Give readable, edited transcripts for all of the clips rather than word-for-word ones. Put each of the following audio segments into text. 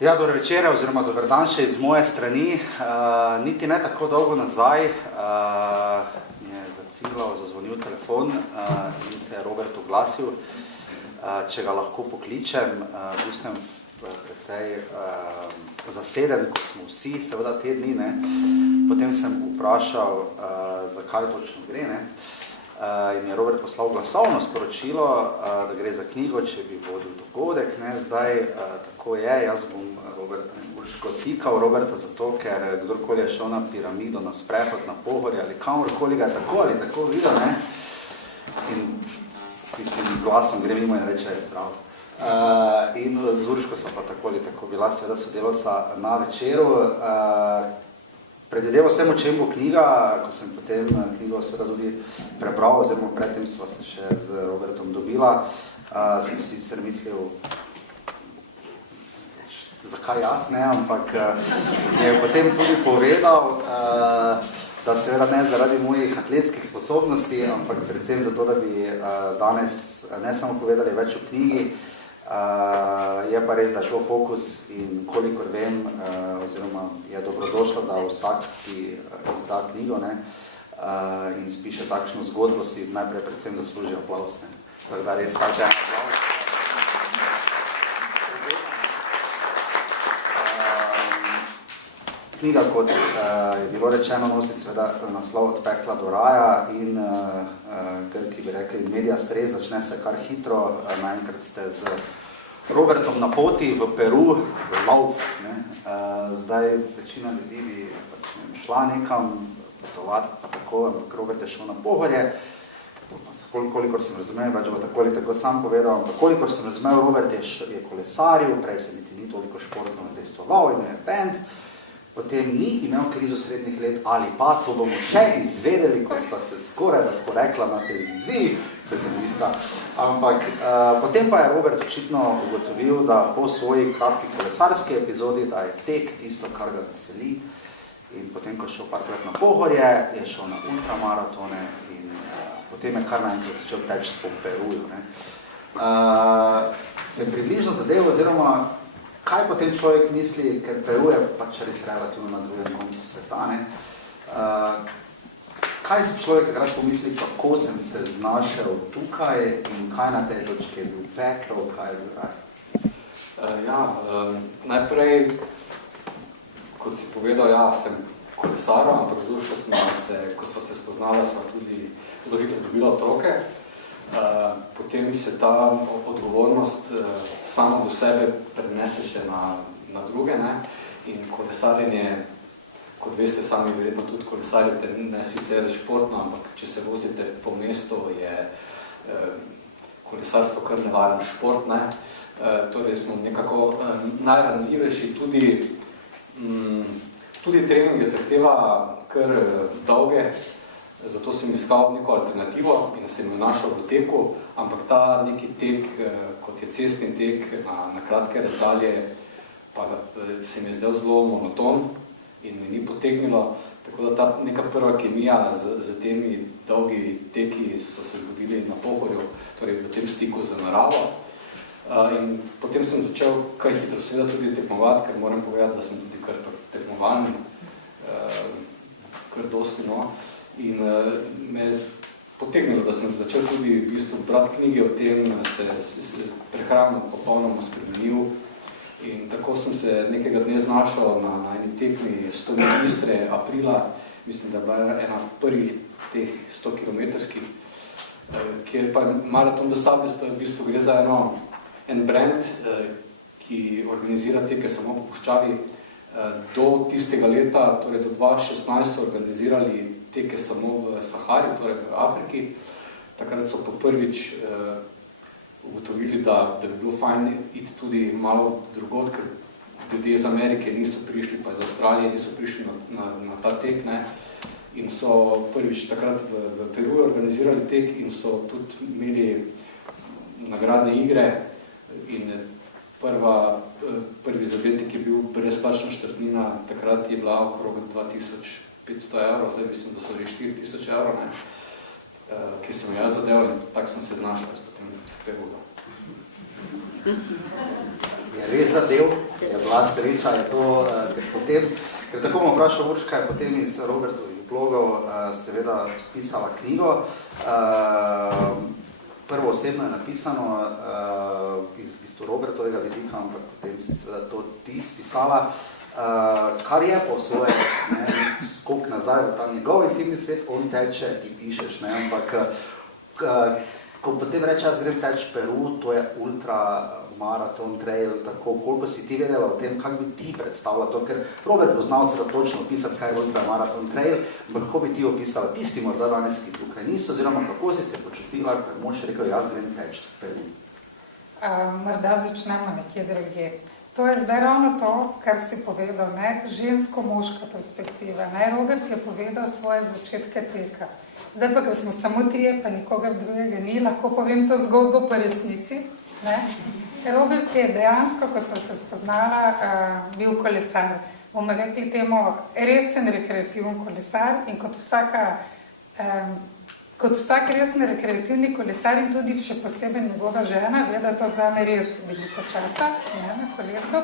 Ja, dobro večer oziroma dober dan še iz moje strani. Niti ne tako dolgo nazaj mi je zaciglal, zazvonil telefon in se je Robert oglasil. Če ga lahko pokličem, bil sem precej zaseden, kot smo vsi, seveda te dni, ne. Potem sem vprašal, zakaj točno gre, ne. In je Robert poslal glasovno sporočilo, da gre za knjigo, če bi vodil dogodek, ne. Zdaj, tako je, jaz bom Roberta tikal Roberta zato, ker kdorkoli je šel na piramido, na sprehod, na Pohorje ali kamorkoli ga je tako ali tako videl, ne. In s tistim glasom gre mimo in reče, zdrav. In z Urško sva pa tako ali tako bila seveda sodelovca na večeru. Predvideval sem, o čem bo knjiga, ko sem potem knjigo seveda tudi prebral, oziroma predtem sva se še z Robertom dobila. Sem si sicer mislil, zakaj jaz, ne, ampak je potem tudi povedal, da seveda ne zaradi mojih atletskih sposobnosti, ampak predvsem zato, da bi danes ne samo povedali več o knjigi, je pa res, da je šlo fokus in kolikor vem, oziroma je dobrodošlo, da vsak, ki izda knjigo, ne, in spiše takšno zgodbo, si najprej predvsem zasluži aplavz, ne. Tako da res tako je aplavz. Knjiga, kot je bilo rečeno, nosi seveda naslov Od pekla do raja in Grki bi rekli media res, začne se kar hitro, naenkrat ste z Robertom na poti v Peru, v Lauf, ne. Zdaj večina ljudi bi pač šla nekam potovati, pa tako, ampak Robert je šel na Pohorje, kolikor sem razumel, več bo tako ali tako sam povedal, ampak kolikor sem razumel, Robert je kolesaril, prej se niti ni toliko športno nadejstvoval, imel je band, potem ni imel krizo srednjih let ali pa, to bomo še izvedeli, ko sta se skoraj da sporekla na televiziji, se nista. Ampak potem pa je Robert očitno ugotovil, da po svoji kratki kolesarski epizodi, da je tek tisto, kar ga veseli. In potem, ko je šel parkrat na Pohorje, je šel na ultramaratone in potem je kar naenkrat začel teči po Peruju, ne. Sem približno zadev, oziroma kaj potem človek misli, ker Peru je pač res relativno na drugem koncu sveta, ne? Kaj si človek takrat pomisli, kako sem se znašel tukaj in kaj na tej točki je bil peklo, kaj je bil raj? Najprej, kot si povedal, sem kolesaril, ampak z Urško ko sva se spoznala, sva tudi zelo hitro dobila otroke. Potem se ta odgovornost sama do sebe prenese še na druge, ne? In kolesarjenje, kot veste, sami verjetno tudi kolesarjate, ne sicer športno, ampak če se vozite po mestu, je kolesarstvo kar nevaren šport, ne? Torej smo nekako najranljivejši, tudi trening je zahteva kar dolge, zato sem iskal neko alternativo in sem jo našel v teku, ampak ta neki tek, kot je cestni tek na kratke razdalje, pa se mi je zdel zelo monoton in mi ni potegnilo, tako da ta neka prva kemija z temi dolgi teki so se zgodili na Pohorju, torej v tem stiku z naravo. In potem sem začel kaj hitro seveda tudi tekmovati, ker moram povedati, da sem tudi kar tekmovalni, kar dosti, no. In me je potegnilo, da sem začel tudi v bistvu brati knjige o tem, se prehrano popolnoma spremenil in tako sem se nekega dne znašel na eni tekmi 100 Istre aprila, mislim, da je bila ena prvih teh 100-kilometrskih, kjer pa Marathon des Sables, to je v bistvu gre za en brand, ki organizira teke samo po puščavi. Do tistega leta, torej do 2016 so organizirali teke samo v Sahari, torej v Afriki. Takrat so po prvič ugotovili, da bi bilo fajn iti tudi malo drugod, ker ljudje iz Amerike niso prišli, pa iz Avstralije niso prišli na ta tek, ne. In so prvič takrat v Peruju organizirali tek in so tudi imeli nagradne igre in prvi zadetek je bil brezplačna štartnina, takrat je bila okrog 2500 evrov, zdaj mislim, da so že 4000 evrov, ne, ki sem jaz zadev in tak sem se znašel potem v Peruju. je res zadev, je bila sreča, je to, ker tako bom vprašal Urška, je potem iz Robertovih blogov seveda spisala knjigo, prvo osebno je napisano iz Robertovega vidika, ampak potem si seveda to ti spisala, kar je po svoje skok nazaj v ta njegov intimni svet, on teče, ti pišeš, ne, ampak ko potem reče, jaz grem teč Peru, to je ultramaraton, trail, tako, koliko si ti vedela o tem, kako bi ti predstavila to, ker Robert bo znal seveda točno opisati, kaj je ultramaraton, trail, ampak kako bi ti opisala tisti morda danes, ki tukaj niso, oziroma kako si se počutila, ker moš rekel, jaz grem teč Peru. Morda začnemo nekje druge. To je zdaj ravno to, kar si povedal, ne, žensko-moška perspektiva. Ne? Robert je povedal svoje začetke teka. Zdaj pa, ker smo samo trije, pa nikogar drugega ni, lahko povem to zgodbo po resnici. Ne? Robert je dejansko, ko sva se spoznala, bil kolesar. Bomo rekli temu resen rekreativni kolesar in kot vsak resen rekreativni kolesar in tudi še posebej njegova žena, ve, da to vzame res veliko časa, ne, na kolesu.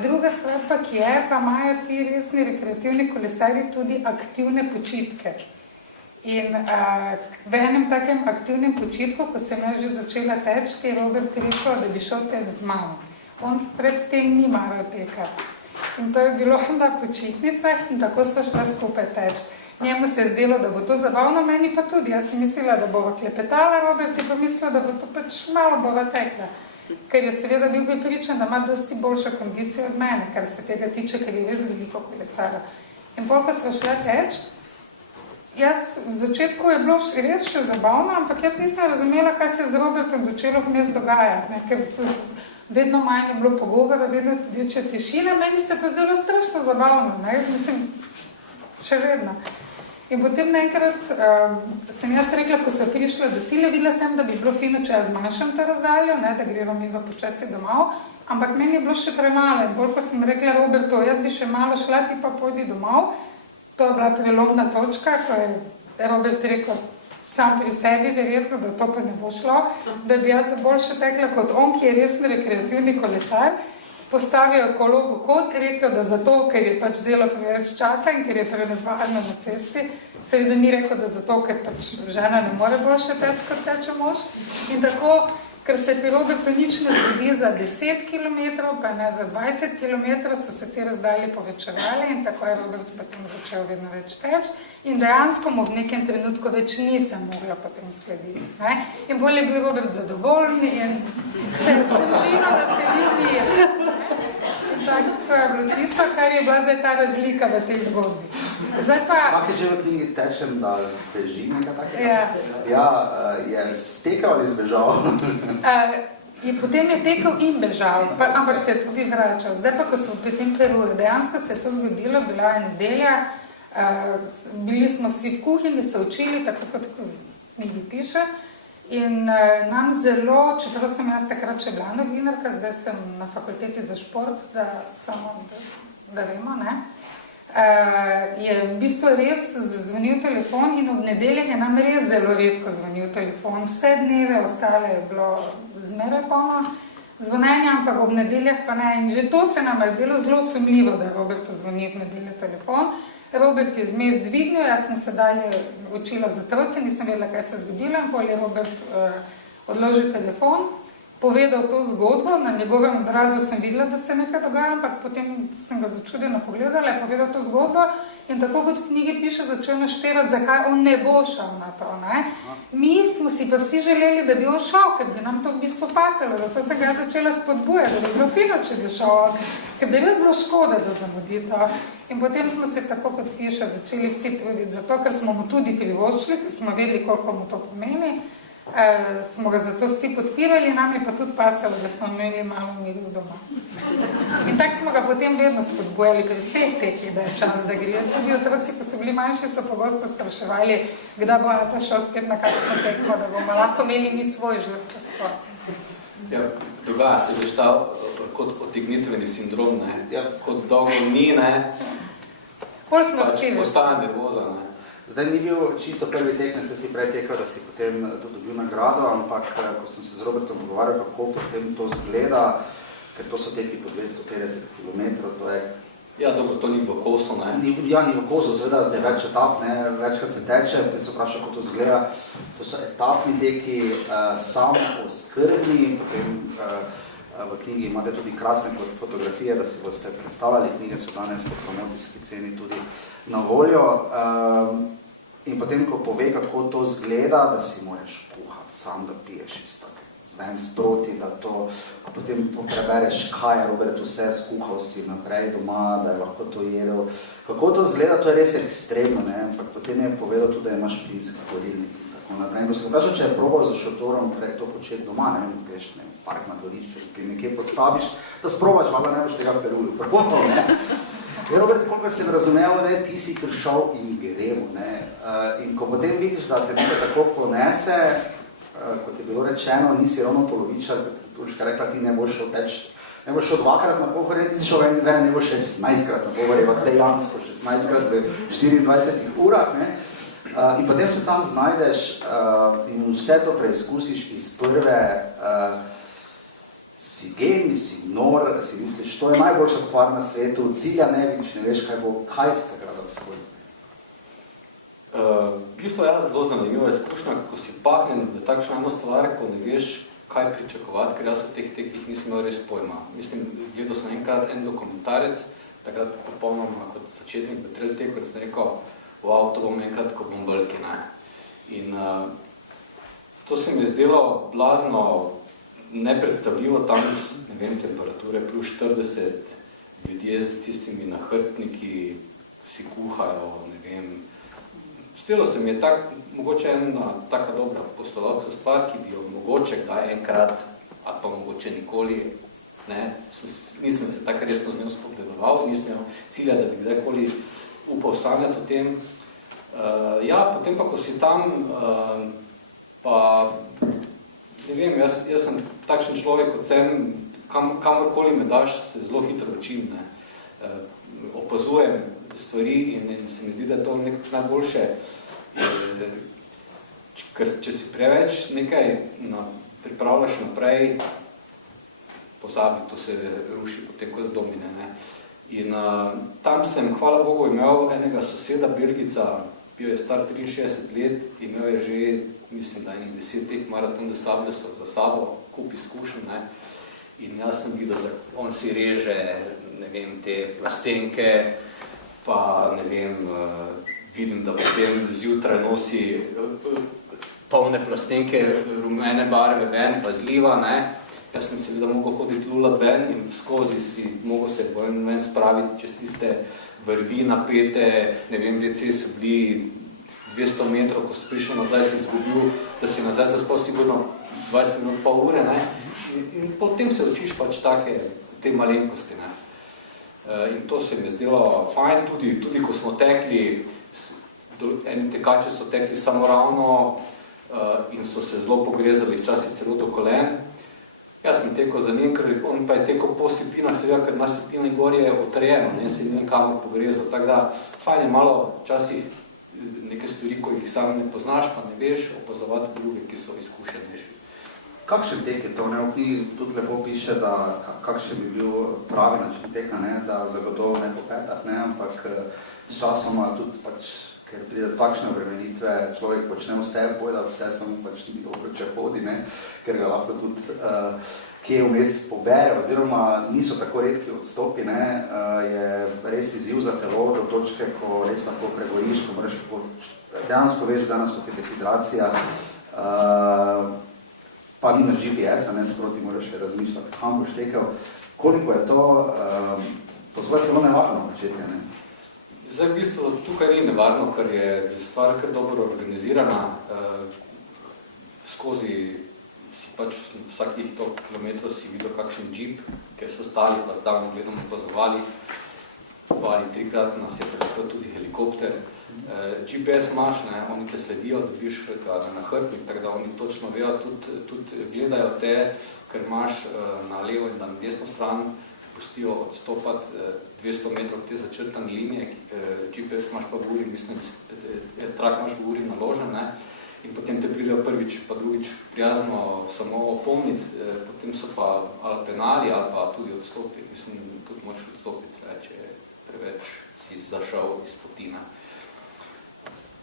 Druga stvar pa, ki je, pa imajo ti resni rekreativni kolesarji tudi aktivne počitke. In v enem takem aktivnem počitku, ko sem jaz že začela teči, je Robert rekel, da bi šel teč z mano. On predtem ni maral teka. In to je bilo na počitnicah in tako sva šla skupaj teči. Njemu se je zdelo, da bo to zabavno, meni pa tudi. Jaz sem mislila, da bova klepetala, Robert je pa mislila, da bo to pač malo bova tekla. Ker je seveda bil pripričan, da ima dosti boljša kondicija od mene, kar se tega tiče, ker je res veliko kolesara. In pol, ko sva šla teči, v začetku je bilo res še zabavno, ampak jaz nisem razumela, kaj se je z Robertom začelo vmes dogajati, ne? Ker vedno manj je bilo pogovora, vedno večja tišina, meni se pa zdelo strašno zabavno, ne? Mislim, še vedno. In potem naenkrat sem jaz rekla, ko so prišla do cilja, videla sem, da bi bilo fino, če jaz zmanjšam to razdaljo, ne? Da greva midva počasi domov, ampak meni je bilo še premalo in bolj, ko sem rekla Robertu, jaz bi še malo šla, ti pa pojdi domov. To je bila prelomna točka, ko je Robert rekel sam pri sebi verjetno, da to pa ne bo šlo, da bi jaz boljše tekla kot on, ki je resen rekreativni kolesar, postavil kolo v kot, rekel, da zato, ker je pač vzelo preveč časa in ker je prenevadno na cesti, seveda ni rekel, da zato, ker pač žena ne more boljše teči, kot teče mož. In tako, ker se pri Robertu nič ne zgodi za 10 km, pa ne za 20 km, so se te razdalje povečevali in tako je Robert potem začel vedno več teči in dejansko mu v nekem trenutku več nisem mogla potem slediti. Ne? In bolj je bil Robert zadovoljen in se je držino, da se ljubi. In tako, to je bilo tisto, kar je bila zdaj ta razlika v tej zgodbi. Zdaj pa... Kak je že v knjigi tečem, da zbeži nekaj takega? Ja, je stekel ali zbežal? Potem je tekel in bežal, ampak se je tudi vračal. Zdaj pa, ko smo pri tem Peru, dejansko se je to zgodilo, bila je nedelja, bili smo vsi v kuhinji, se učili, tako kot v knjigi piše, in nam zelo, čeprav sem jaz takrat še bila novinarka, zdaj sem na fakulteti za šport, da vemo, ne? Je v bistvu res zvonil telefon in ob nedeljah je nam res zelo redko zvonil telefon. Vse dneve ostale je bilo zmeraj polno zvonjenja, ampak ob nedeljah pa ne. In že to se nam je zdelo zelo sumljivo, da je Robertu zvonil v nedeljo telefon. Robert je zmer dvignil, jaz sem se dalje učila z otroci, nisem vedela, kaj se je zgodilo, in potem je Robert odložil telefon, povedal to zgodbo, na njegovem obrazu sem videla, da se nekaj dogaja, ampak potem sem ga začudeno pogledala, je povedal to zgodbo in tako kot v knjigi piše, začel naštevati, zakaj on ne bo šel na to. Ne? Mi smo si pa vsi želeli, da bi on šel, ker bi nam to v bistvu pasalo, zato se ga začela spodbujati, da bi bilo fino, če bi šel, ker bi res bilo škoda, da zamudi to. In potem smo se tako kot piše, začeli vsi truditi za to, ker smo mu tudi privoščili, ker smo vedeli, koliko mu to pomeni. Smo ga zato vsi podpirali, nam je pa tudi pasalo, da smo imeli malo miru doma. In tako smo ga potem vedno spodbujali pri vseh teh, da je čas, da gre. Tudi otroci, ko so bili manjši, so pogosto spraševali, kdaj bo ta šel spet na kakšno tekmo, da bomo lahko imeli mi svoj življenj pa sport. Ja, dogaja se veš ta kot otegnitveni sindrom, ne? Ja, kot dolgo ni, ne? Pol smo vsi postane nervoza, ne? Zdaj ni bil čisto prvi tekmec, se si prej tekel, da si potem tudi dobil nagrado, ampak ko sem se z Robertom pogovarjal, kako potem to zgleda, ker to so teki po 250 km, to je... Ja, dobro, to ni v kosu, ne? Ja, ni v kosu, seveda, zdaj več etap, ne, večkrat se teče, potem se vpraša, kako to izgleda. To so etapni teki, samooskrbni, potem v knjigi imate tudi krasne fotografije, da si boste predstavljali, knjige so danes po promocijski ceni tudi na voljo. In potem, ko pove, kako to izgleda, da si moraš kuhati sam, da piješ iz take ven sproti, da to, ko potem prebereš, kaj je Robert vse skuhal si naprej doma, da je lahko to jedel. Kako to izgleda, to je res ekstremno, ne? Ampak potem je povedal tudi, da imaš plinski kurilnik in tako naprej. In ko se vprašal, če je probal za šotorom prej to početi doma, ne vem, greš v park na dvorišče, ki nekje postaviš, da sprobaš, valjda ne boš tega v Peruju. Probal, ne? Robert, koliko sem razumel, ne, ti si kršal in gremo, ne. In ko potem vidiš, da te nekaj tako ponese, kot je bilo rečeno, nisi ravno polovičar, kot je Turška rekla, ti ne boš šel teč, ne boš šel 2-krat na pohorje, ti si šel ven, ne boš 16-krat na pohorje, dejansko 16-krat v 24 urah, ne. In potem se tam znajdeš in vse to preizkusiš iz prve, si gen, si nor, si misliš, to je najboljša stvar na svetu, cilja ne vidiš, ne veš, kaj bo, kaj si takrat skozi. V bistvu je zelo zanimiva izkušnja, ko si pahnen v takšno eno stvar, ko ne veš, kaj pričakovati, ker jaz v teh tekih nisem imel res pojma. Mislim, gledal sem enkrat en dokumentarec, takrat popolnoma kot začetnik v trail teku, in sem rekel, wow, to bom enkrat, ko bom veliki, ne. In to se mi je zdelo blazno nepredstavljivo, tam, ne vem, temperature plus 40, ljudje z tistimi nahrbtniki si kuhajo, ne vem. Zdelo se mi je mogoče ena taka dobra postolovska stvar, ki bi jo mogoče kdaj enkrat, ali pa mogoče nikoli, ne, nisem se tako resno z njo spogledoval, nisem imel cilja, da bi kdajkoli upal sanjati o tem. Ja, potem pa, ko si tam, pa, ne vem, jaz sem takšen človek, kot sem, kamorkoli me daš, se zelo hitro učim, ne. Opazujem stvari in se mi zdi, da je to nekako najboljše. Ker če si preveč nekaj pripravljaš naprej, pozabi, to se ruši potem kot domine, ne. In tam sem, hvala Bogu, imel enega soseda, Birgica, bil je star 63 let, imel je že, mislim, da enih 10 teh maraton desablesov za sabo, kup izkušenj, ne. In jaz sem videl, da on si reže, ne vem, te plastenke, pa ne vem, vidim, da potem zjutraj nosi polne plastenke rumene barve ven, pa zliva, ne. Jaz sem seveda mogel hoditi lulat ven in skozi si mogel se ven spraviti čez tiste vrvi napete, ne vem, WC so bili 200 metrov, ko si prišel nazaj, si izgubil, da si nazaj zaspal sigurno 20 minut, pol ure, ne. In potem se učiš pač take, te malenkosti, ne. In to se mi je zdelo fajn, tudi ko smo tekli, eni tekači so tekli samoravno in so se zelo pogrezali, včasih celo do kolen. Jaz sem tekel za njim, ker on pa je tekel po sipinah, seveda, ker na sipini gor je utrjeno, ne, se ni kamor pogrezal. Tako da, fajn je malo včasih neke stvari, ko jih sam ne poznaš, pa ne veš, opazovati druge, ki so izkušenejši. Kakšen tek je to, ne? V knjigi tudi lepo piše, da kakšen bi bil pravi način teka, ne? Da zagotovo ne po petah, ne? Ampak s časoma tudi pač, ker pride takšne obremenitve, človek počne vse, bojda vse, samo pač ni dobro, če hodi, ne? Ker ga lahko tudi kje vmes pobere, oziroma niso tako redki odstopi, ne? Je res izziv za telo do točke, ko res lahko pregoriš, ko moraš dejansko veš, da nastopi dehidracija, pa nimaš GPS-a, ne, sproti moraš razmišljati, kam boš tekel. Koliko je to, pozvaj celo nevarno početje, ne? Zdaj, v bistvu, tukaj ni nevarno, ker je stvar kar dobro organizirana. Skozi si pač vsakih toliko kilometrov si videl kakšen džip, ker so stali, pa zdavno gledom opazovali, 2 ali 3-krat nas je preletel tudi helikopter. GPS imaš, ne, oni te sledijo, dobiš ga na nahrbtnik, tako da oni točno vejo, tudi gledajo te, ker imaš na levo in na desno stran, pustijo odstopati 200 metrov te začrtane linije, GPS imaš pa v uri, mislim, trak imaš v uri naložen, ne, in potem te pridejo prvič pa drugič prijazno samo opomniti, potem so pa ali penali ali pa tudi odstopi. Mislim, tudi moraš odstopiti, če preveč si zašel iz potina.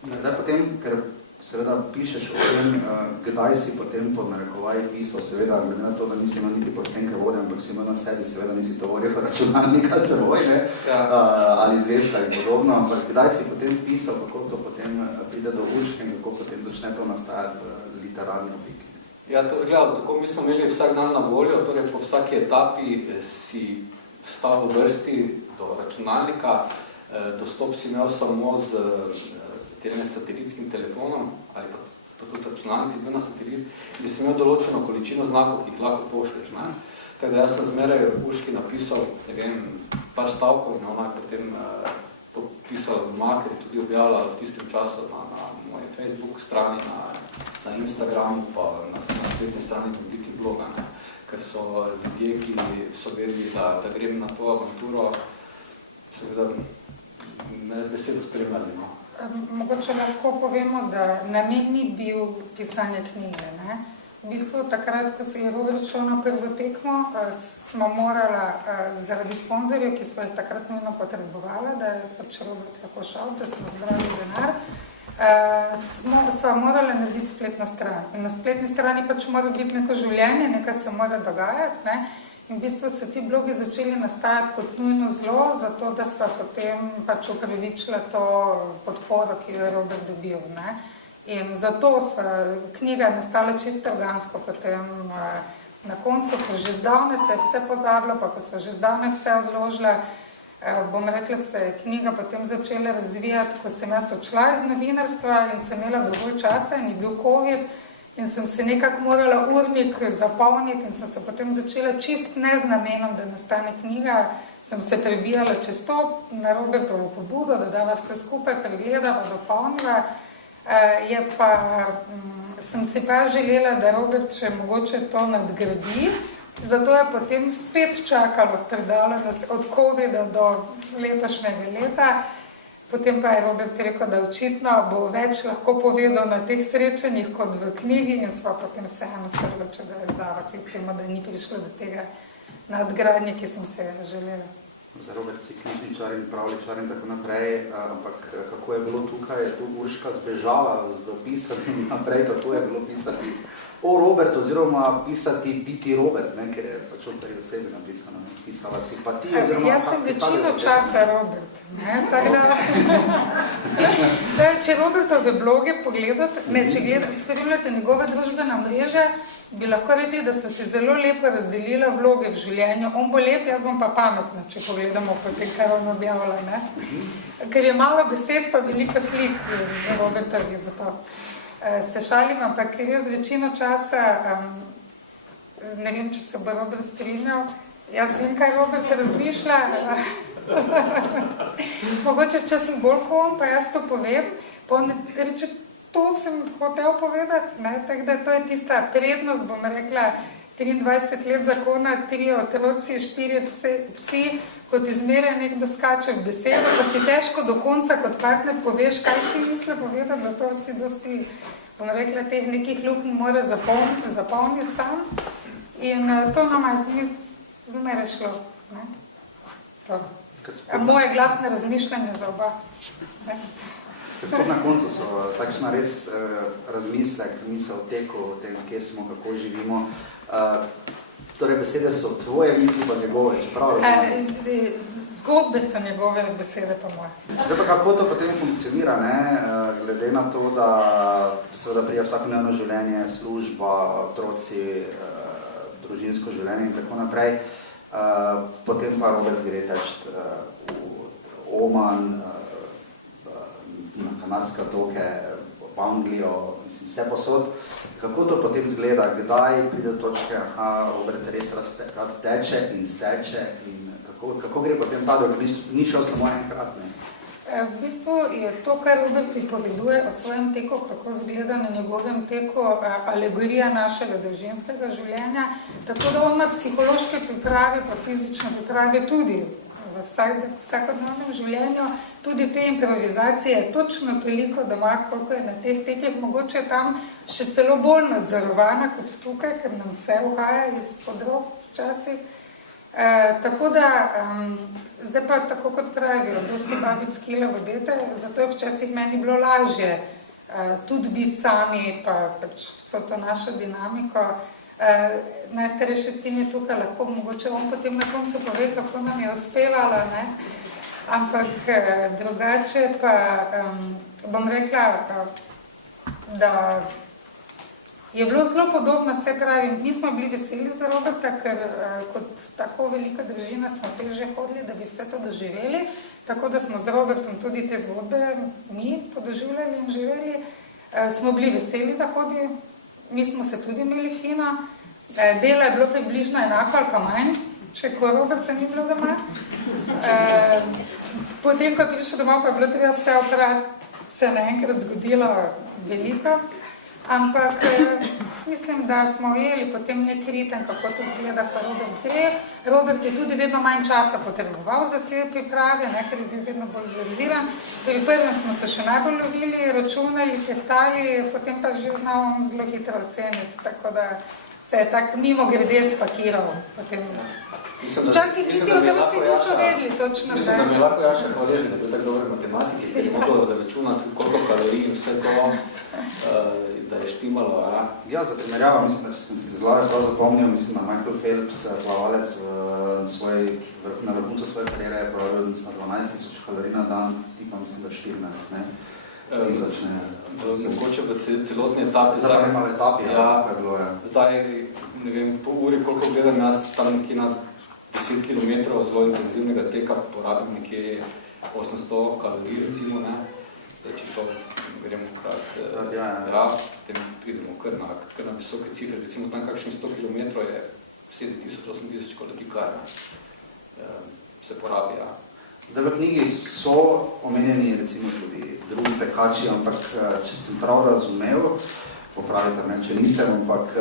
Zdaj potem, ker seveda pišeš o tem, kdaj si potem pod narekovaj pisal, seveda, glede na to, da nisi imel niti postenke vode, ampak si imel na sebi, seveda nisi tovoril računalnika seboj, ali zvezda in podobno, ampak kdaj si potem pisal, kako to potem pride do Urške in kako potem začne to nastajati v literarni obliki? Ja, to izgledalo tako, mi smo imeli vsak dan na voljo, torej po vsaki etapi si vstal v vrsti do računalnika, dostop si imel samo z satelitskim telefonom ali pa tudi računalnik si bil na satelit, in si imel določeno količino znakov, ki jih lahko pošlješ. Tako da jaz sem zmeraj v Urški napisal, ne vem, par stavkov, in ona je potem pisala doma, ker je tudi objavila v tistem času na moje Facebook strani, na Instagramu, pa na spletni strani v obliki bloga, ker so ljudje, ki so vedeli, da grem na to avanturo, seveda me besedo spremljali. Mogoče lahko povemo, da namen ni bil pisanje knjige. Ne? V bistvu takrat, ko se je Robert šel na prvo tekmo, smo morala zaradi sponzorjev, ki so jih takrat nujno potrebovala, da je pač Robert lahko šel, da smo zbrali denar, sva morala narediti spletno stran. In na spletni strani pač mora biti neko življenje, nekaj se mora dogajati. Ne? In v bistvu so ti blogi začeli nastajati kot nujno zlo, zato da sva potem pač upravičila to podporo, ki jo je Robert dobil. Ne? In zato sva knjiga nastala čisto organsko potem na koncu, ko že zdavne se je vse pozabilo, pa ko sva že zdavne vse odložila, bom rekla, se je knjiga potem začela razvijati, ko sem jaz odšla iz novinarstva in sem imela dovolj časa in je bil COVID, in sem se nekako morala urnik zapolniti in sem se potem začela čist ne z namenom, da nastane knjiga, sem se prebijala čez to na Robertovo pobudo, da dava vse skupaj, pregledava, dopolnila. Sem si pa želela, da Robert še mogoče to nadgradi, zato je potem spet čakalo v predalu od COVID-a do letošnjega leta. Potem pa je Robert rekel, da očitno bo več lahko povedal na teh srečanjih kot v knjigi in sva potem vseeno se odločila, da je izdava, kljub temu, da ni prišlo do tega nadgradnje, ki sem se želela. Za Robert si knjižničar in pravličar in tako naprej, ampak kako je bilo tukaj, je tu Urška zbežala z pisati naprej, kako je bilo pisati o Robert oziroma pisati biti Robert, ne, ker je pač od tej osebi napisano, ne, pisala si pa ti oziroma... Jaz sem večino časa Robert, ne, tako da... Če Robertove bloge pogledate, ne, če spremljate njegove družbene mreže, bi lahko rekli, da smo si zelo lepo razdelila vloge v življenju. On bo lep, jaz bom pa pametna, če pogledamo potem, kar on objavlja, ne. Ker je malo besed, pa veliko slik Robertovi za to. Se šalim, ampak ker jaz večino časa, ne vem, če se bo Robert strinjal, jaz vem, kaj Robert razmišlja, mogoče včasih bolj ko on, pa jaz to povem, pa on reče, to sem hotel povedati, ne, tako da to je tista prednost, bom rekla, 23 let zakona, 3 otroci, 4 psi, kot izmerja nekdo skače v besedo, pa si težko do konca kot partner poveš, kaj si misli povedati, zato si dosti, bom rekla, teh nekih luknj mora zapolniti sam. In to nama je zmeraj šlo. Ne? To. Moje glasne razmišljanje za oba. Ne? Spod na koncu so takšna res razmislek, misel teku, o tem, kje smo, kako živimo. Torej, besede so tvoje misli, pa njegove, čeprav razumem. Zgodbe so njegove, besede pa moje. Zdaj pa kako to potem funkcionira, ne? Glede na to, da seveda prija vsakodnevno življenje, služba, otroci, družinsko življenje in tako naprej, potem pa Robert gre teč v Oman, na Kanarske otoke, v Anglijo, mislim, vse posod. Kako to potem izgleda? Kdaj pride do točke, Robert res rad teče in steče in kako gre potem ta dol, ni šel samo enkrat, ne? V bistvu je to, kar Robert pripoveduje o svojem teku, kako izgleda na njegovem teku, alegorija našega družinskega življenja, tako da on ima psihološke priprave, pa fizične priprave tudi v v vsakodnevnem življenju. Tudi te improvizacije je točno toliko doma, koliko je na teh tekih, mogoče tam še celo bolj nadzorovana kot tukaj, ker nam vse uhaja izpod rok včasih. Tako da, zdaj pa tako kot pravijo, dosti babic kila vodete, zato je včasih meni bilo lažje tudi biti sami, pa pač vso to našo dinamiko. Najstarejši sin je tukaj, lahko mogoče on potem na koncu pove, kako nam je uspevalo, ne? Ampak drugače pa bom rekla, da je bilo zelo podobno, se pravi, mi smo bili veseli za Roberta, ker kot tako velika družina smo težje hodili, da bi vse to doživeli, tako da smo z Robertom tudi te zgodbe mi podoživljali in živeli. Smo bili veseli, da hodi, mi smo se tudi imeli fino, dela je bilo približno enako ali pa manj, če ko Roberta ni bilo doma. Potem, ko je prišel domov, pa je bilo treba vse oprati, se naenkrat zgodilo veliko. Ampak mislim, da smo ujeli potem nek ritem, kako to zgleda, pa Robert gre. Robert je tudi vedno manj časa potreboval za te priprave, ne, ker je bil vedno bolj zverziran. Pri prvem smo se še najbolj lovili, računali, tehtali, potem pa že znal on zelo hitro oceniti, tako da se je tak mimo grede spakiral. Včasih niti otroci niso vedeli točno. Mislim, da mi je lahko Jaša hvaležen, da je bil tako dobre matematike, ker je mogla zaračunati, koliko kalorij in vse to, da je štimalo. Ja, za primerjavo, mislim, da če sem si z glave prav zapomnil, mislim, da Michael Phelps, plavalec na vrhuncu svoje karijere je pravil, mislim, 12,000 kalorij na dan, tipa mislim, da 14, ne? Mogoče v celotni etapi. Zdaj ima v etapi, kako je bilo, ja. Zdaj, ne vem, po uri, koliko gledam jaz tam nekje na 10 km zelo intenzivnega teka, porabim nekje 800 kalorij, recimo, ne? Zdaj, če to gremo krat, potem pridemo kar na visoke cifre, recimo tam kakšnih 100 km je 7,000-8,000 kalorij kar se porabi, ja. Zdaj v knjigi so omenjeni recimo tudi drugi tekači, ampak če sem prav razumel, popravite me, če nisem, ampak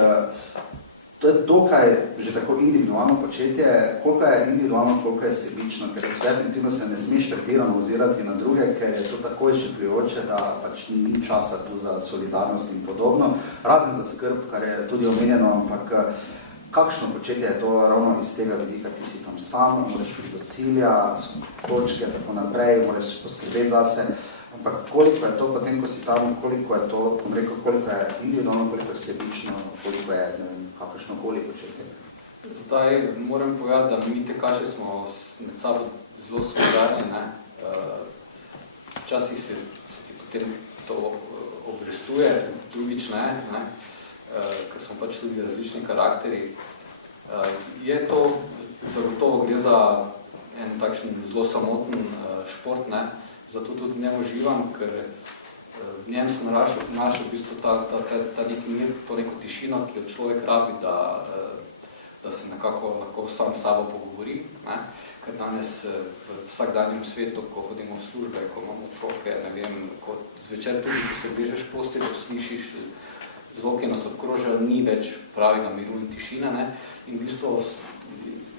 to je dokaj že tako individualno početje, koliko je individualno, koliko je sebično, ker definitivno se ne smeš pretirano ozirati na druge, ker je to tako izčepljujoče, da pač ni časa tu za solidarnost in podobno, razen za skrb, kar je tudi omenjeno, ampak kakšno početje je to ravno iz tega vidika, ti si tam sam, moraš priti do cilja, točke, tako naprej, moraš poskrbeti zase, ampak koliko je to potem, ko si tam, koliko je to, koliko je individualno, koliko je sebično, koliko je, ne vem, kakršnokoli početje. Zdaj moram povedati, da mi tekači smo med sabo zelo solidarni, ne. Včasih se ti potem to obrestuje, drugič ne, ker smo pač tudi različni karakteri. Je to, zagotovo gre za en takšen zelo samoten šport, ne? Zato tudi ne uživam, ker v njem sem našel v bistvu ta neki mir, to neko tišino, ki jo človek rabi, da se nekako lahko sam s sabo pogovori, ne? Ker danes v vsakdanjem svetu, ko hodimo v službe, ko imamo otroke, ne vem, ko zvečer tudi, ko se bežeš posteljo, slišiš zvoke nas obkrožajo, ni več pravega miru in tišina, ne? In v bistvu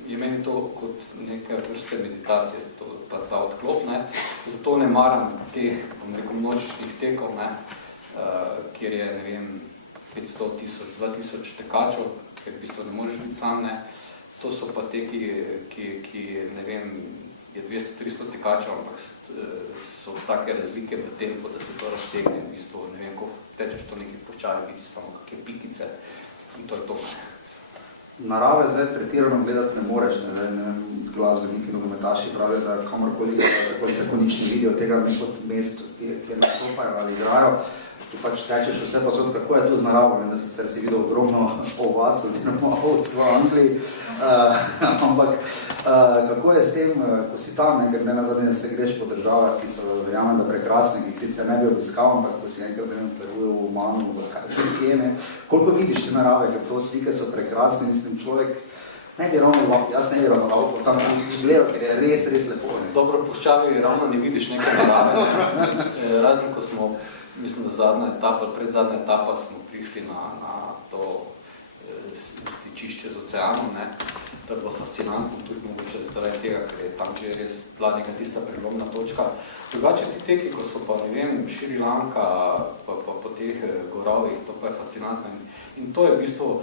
je meni to kot neka vrste meditacije, ta odklop, ne? Zato ne maram teh, bom rekel, množičnih tekov, ne? Kjer je, ne vem, 500,000, 2,000 tekačev, ker v bistvu ne moreš biti sam, ne? To so pa teki, ki ne vem, je 200-300 tekačev, ampak so take razlike v tempu, da se to raztegne, v bistvu, ne vem, ko tečeš to nekaj puščavi, vidiš samo kakšne pikice in to je to. Narave zdaj pretirano gledati ne moreš, ne, glasbeniki, nogometaši pravijo, da kamorkoli, tako nič ne vidijo tega nekot mest, kjer nastopajo ali igrajo, ki pač tečeš vse pa zod, kako je to z naravo, vem, da sem si videl ogromno ovac, oziroma ovc v Angliji, ampak kako je s tem, ko si tam, ker ne nazadnje se greš po državah, ki so, verjamem, da prekrasne, ki sicer ne bi obiskal, ampak ko si enkrat v Peruju, v Omanu, v Kazakene, koliko vidiš te narave, ker to slike so prekrasne, mislim, človek ne bi ravno, jaz ne bi ravno tam gledal, ker je res lepo. Ne? Dobro, puščavi ravno ne vidiš neke narave, ne? Razen, ko smo, mislim, da zadnja etapa, predzadnja etapa smo prišli na to stičišče z oceanom, ne? da je bilo fascinantno, tudi mogoče zaradi tega, ker je tam že res bila neka tista prelomna točka. Drugače ti teki, ko so pa, ne vem, Šri Lanka, pa po teh gorovih, to pa je fascinantno. In to je v bistvu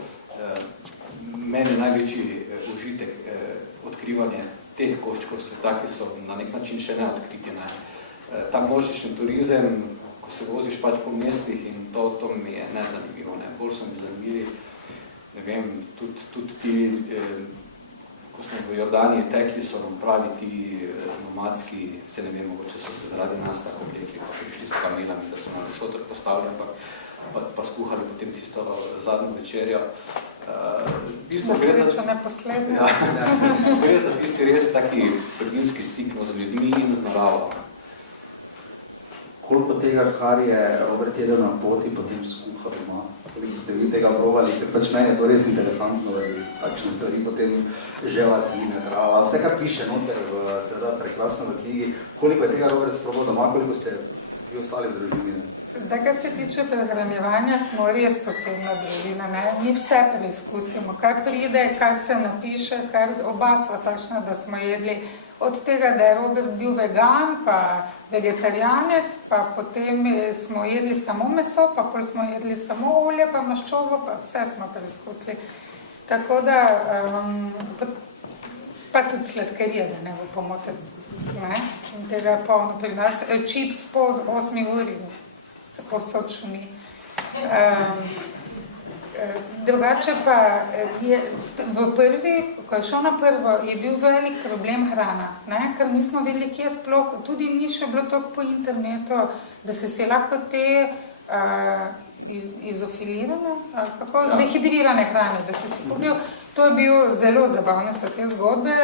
meni največji užitek, odkrivanje teh koščkov sveta, ki so na nek način še neodkriti. Ne. Ta množični turizem, ko se voziš pač po mestih in to mi je nezanimivo. Ne. Bolj so mi zanimivi, ne vem, tudi ti, ko smo v Jordaniji tekli, so nam pravi ti nomadski, se ne vem, mogoče so se zaradi nas tako oblekli, pa prišli s kamelami, da so nam šotor postavili, ampak pa skuhali potem tisto zadnjo večerjo. Na srečo neposledno. Gre za tisti res taki predinski stik z ljudmi in z naravo. Koliko tega, kar je Robert jedel na poti, potem skuhal doma? Koliko ste vi tega provali? Ker pač meni je to res interesantno, da bi takšne stvari potem želatine, trava. Vse, kar piše noter v seveda prekrasno v knjigi, koliko je tega Robert sprobal doma, koliko ste vi ostali v družini? Zdaj, kar se tiče prehranjevanja, smo res posebna družina. Ne? Mi vse preizkusimo, kar pride, kar se napiše, kar oba sva takšna, da smo jedli od tega, da je Robert bil vegan, pa vegetarijanec, pa potem smo jedli samo meso, pa pol smo jedli samo olje, pa maščobo, pa vse smo preizkusili. Tako da, pa tudi sladkarije, da ne bo pomoten. Ne? In tega je polno pri nas. Čips po 8 uri se povsod šumi. Drugače pa je v prvi, ko je šel na prvo, je bil velik problem hrana, ne? Ker nismo vedeli, kje sploh, tudi ni še bilo toliko po internetu, da si lahko te izofilirane, kako, dehidrirane hrane, da si pobil. To je bil zelo zabavne so te zgodbe.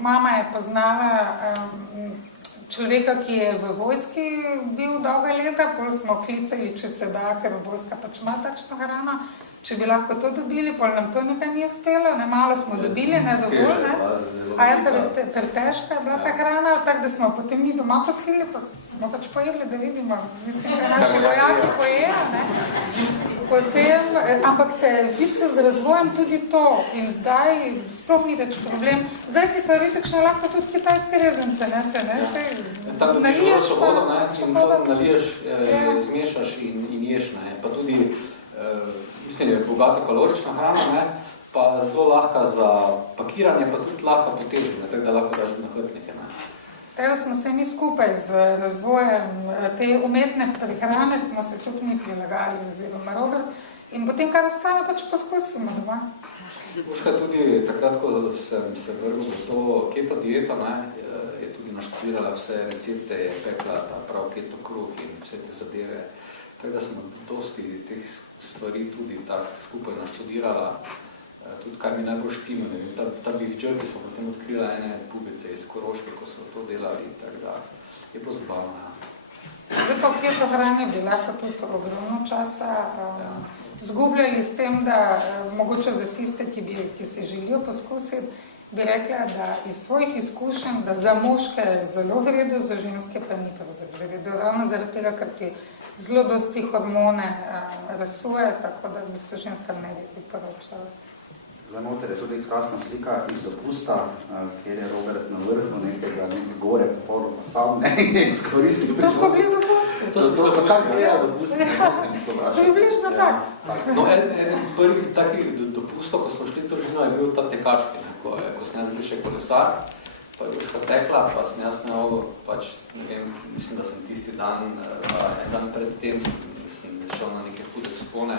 Mama je poznala človeka, ki je v vojski bil dolga leta, pol smo klicali, če se da, ker vojska pač ima takšno hrano, če bi lahko to dobili, pol nam to nekaj ni uspelo, ne, malo smo dobili, ne dovolj, ne. A je pretežka je bila ta hrana, tako da smo potem mi doma postili, pa smo pač pojedli, da vidimo, mislim, da naši vojaki pojejo, ne. Potem, ampak se v bistvu z razvojem tudi to in zdaj sploh ni več problem. Zdaj si teoretično lahko tudi kitajske rezance, ne se, ne, tam naliješ vodo, ne, in to naliješ, zmešaš in ješ, ne, pa tudi, mislim, je bogato kalorična hrana, ne, pa zelo lahka za pakiranje, pa tudi lahka potežene, tako da lahko daš na hrbnike, ne. Tako smo se mi skupaj z razvojem te umetne prehrane smo se tudi mi prilagajali oziroma Robert in potem, kar ostane, pač poskusimo doma. Boška, tudi takrat, ko sem se vrgel v to keto dieto, ne, je tudi naštudirala vse recepte, je pekla ta prav keto kruh in vse te zadeve. Tako da smo dosti teh stvari tudi tak skupaj naštudirala, tudi kaj mi najbolj štime. Ta beef jerky smo potem odkrila ene pubice iz Koroške, ko so to delali, tako da je bilo zabavno. Zdaj pa v keto hrani bi lahko tudi ogromno časa zgubljali s tem, da mogoče za tiste, ki si želijo poskusiti, bi rekla, da iz svojih izkušenj, da za moške je zelo vredo, za ženske pa ni vredo. Ravno zaradi tega, ker ti zelo dosti hormone rasuje, tako da v bistvu ženskam ne bi priporočala. Zdaj noter je tudi krasna slika iz dopusta, kjer je Robert na vrhu neke gore, popolno pa sam, ne, izkoristil. To so bili dopusti. To so kak zelo dopusti, približno tak. No, eden prvih takih dopustov, ko smo šli to žino, je bil ta tekaški, ne, ko sem jaz bil še kolesar, pa je Boška tekla, pa sem jaz imel, pač, ne vem, mislim, da sem tisti dan, en dan pred tem, sem šel na neke hude vzpone,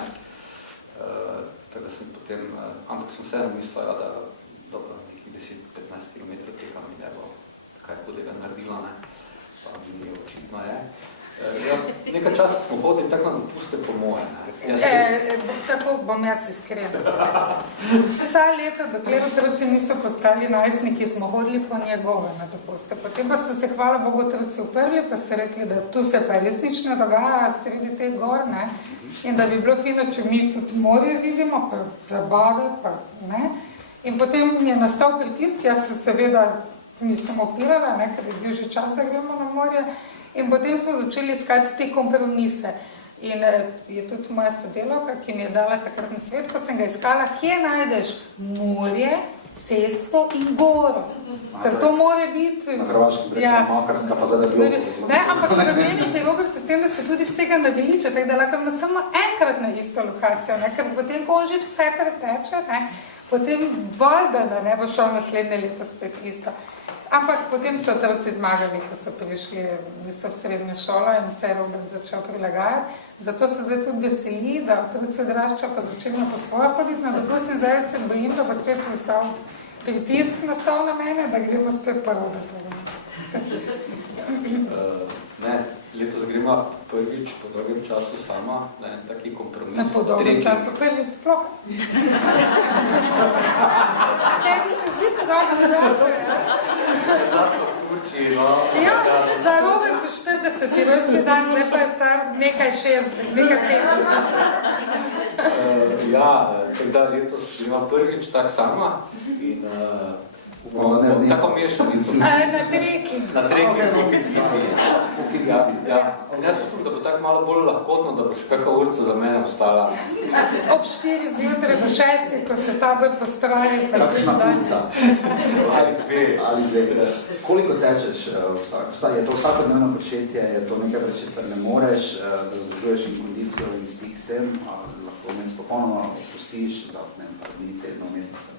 tako da sem potem, ampak sem vseeno mislila, da dobro, nekih 10-15 km tega mi ne bo kaj hudega naredilo, ne, pa mi očitno je. Ja, nekaj časa smo hodili tako na dopuste po moje, ne. Tako bom jaz iskren. Vsa leta, dokler otroci niso postali najstniki, smo hodili po njegove na dopuste. Potem pa so se, hvala Bogu, otroci uprli, pa so rekli, da tu se pa res nič ne dogaja, sredi te gor, ne. In da bi bilo fino, če mi tudi morje vidimo, pa zabave, pa ne. In potem je nastal pritisk, jaz se seveda nisem opirala, ne, ker je bil že čas, da gremo na morje. In potem smo začeli iskati te kompromise. In je tudi moja sodelavka, ki mi je dala takrat na svet, ko sem ga iskala, kje najdeš morje, cesto in goro. Ker to more biti... Na Hrvaškem preko Makarska, pa zdaj bilo. Ne, ampak problem je pri Robertu v tem, da se tudi vsega naveliča, tako da lahko ima samo enkrat na isto lokacijo, ne? Ker potem, ko on že vse preteče, ne? Potem valjda, da ne bo šel naslednje leto spet isto. Ampak potem so otroci zmagali, ko so prišli v srednjo šolo in se je Robert začel prilagajati. Zato se zdaj tudi veseli, da otroci odraščajo, pa začenjajo po svoje hoditi na dopust in zdaj se bojim, da bo spet pritisk nastal na mene, da gremo spet po Robertu. Ne, letos gremo prvič po dolgem času sama, na en taki kompromis. Na po dolgem času prvič sploh. Tebi se zdi po dolgem času, ja? Glasno v Turčiji, no. Ja, za Robertu 40. rojstni dan, zdaj pa je star nekaj 60, nekaj 50. Ja, tako da letos gremo prvič tak sama in tako mešanico. Na treki. Na treki, jaz upam, da bo tako malo bolj lahkotno, da bo še kakva urca za mene ostala. Ob 4 zjutraj do 6, ko se tabor pospravi. Kakšna urca? Ali dve. Koliko tečeš? Je to vsakodnevno početje? Je to nekaj, če se ne moreš, da vzdržuješ in kondicijo in stik s tem? Ali lahko vmes popolnoma opustiš za par dni, tedno, meseca?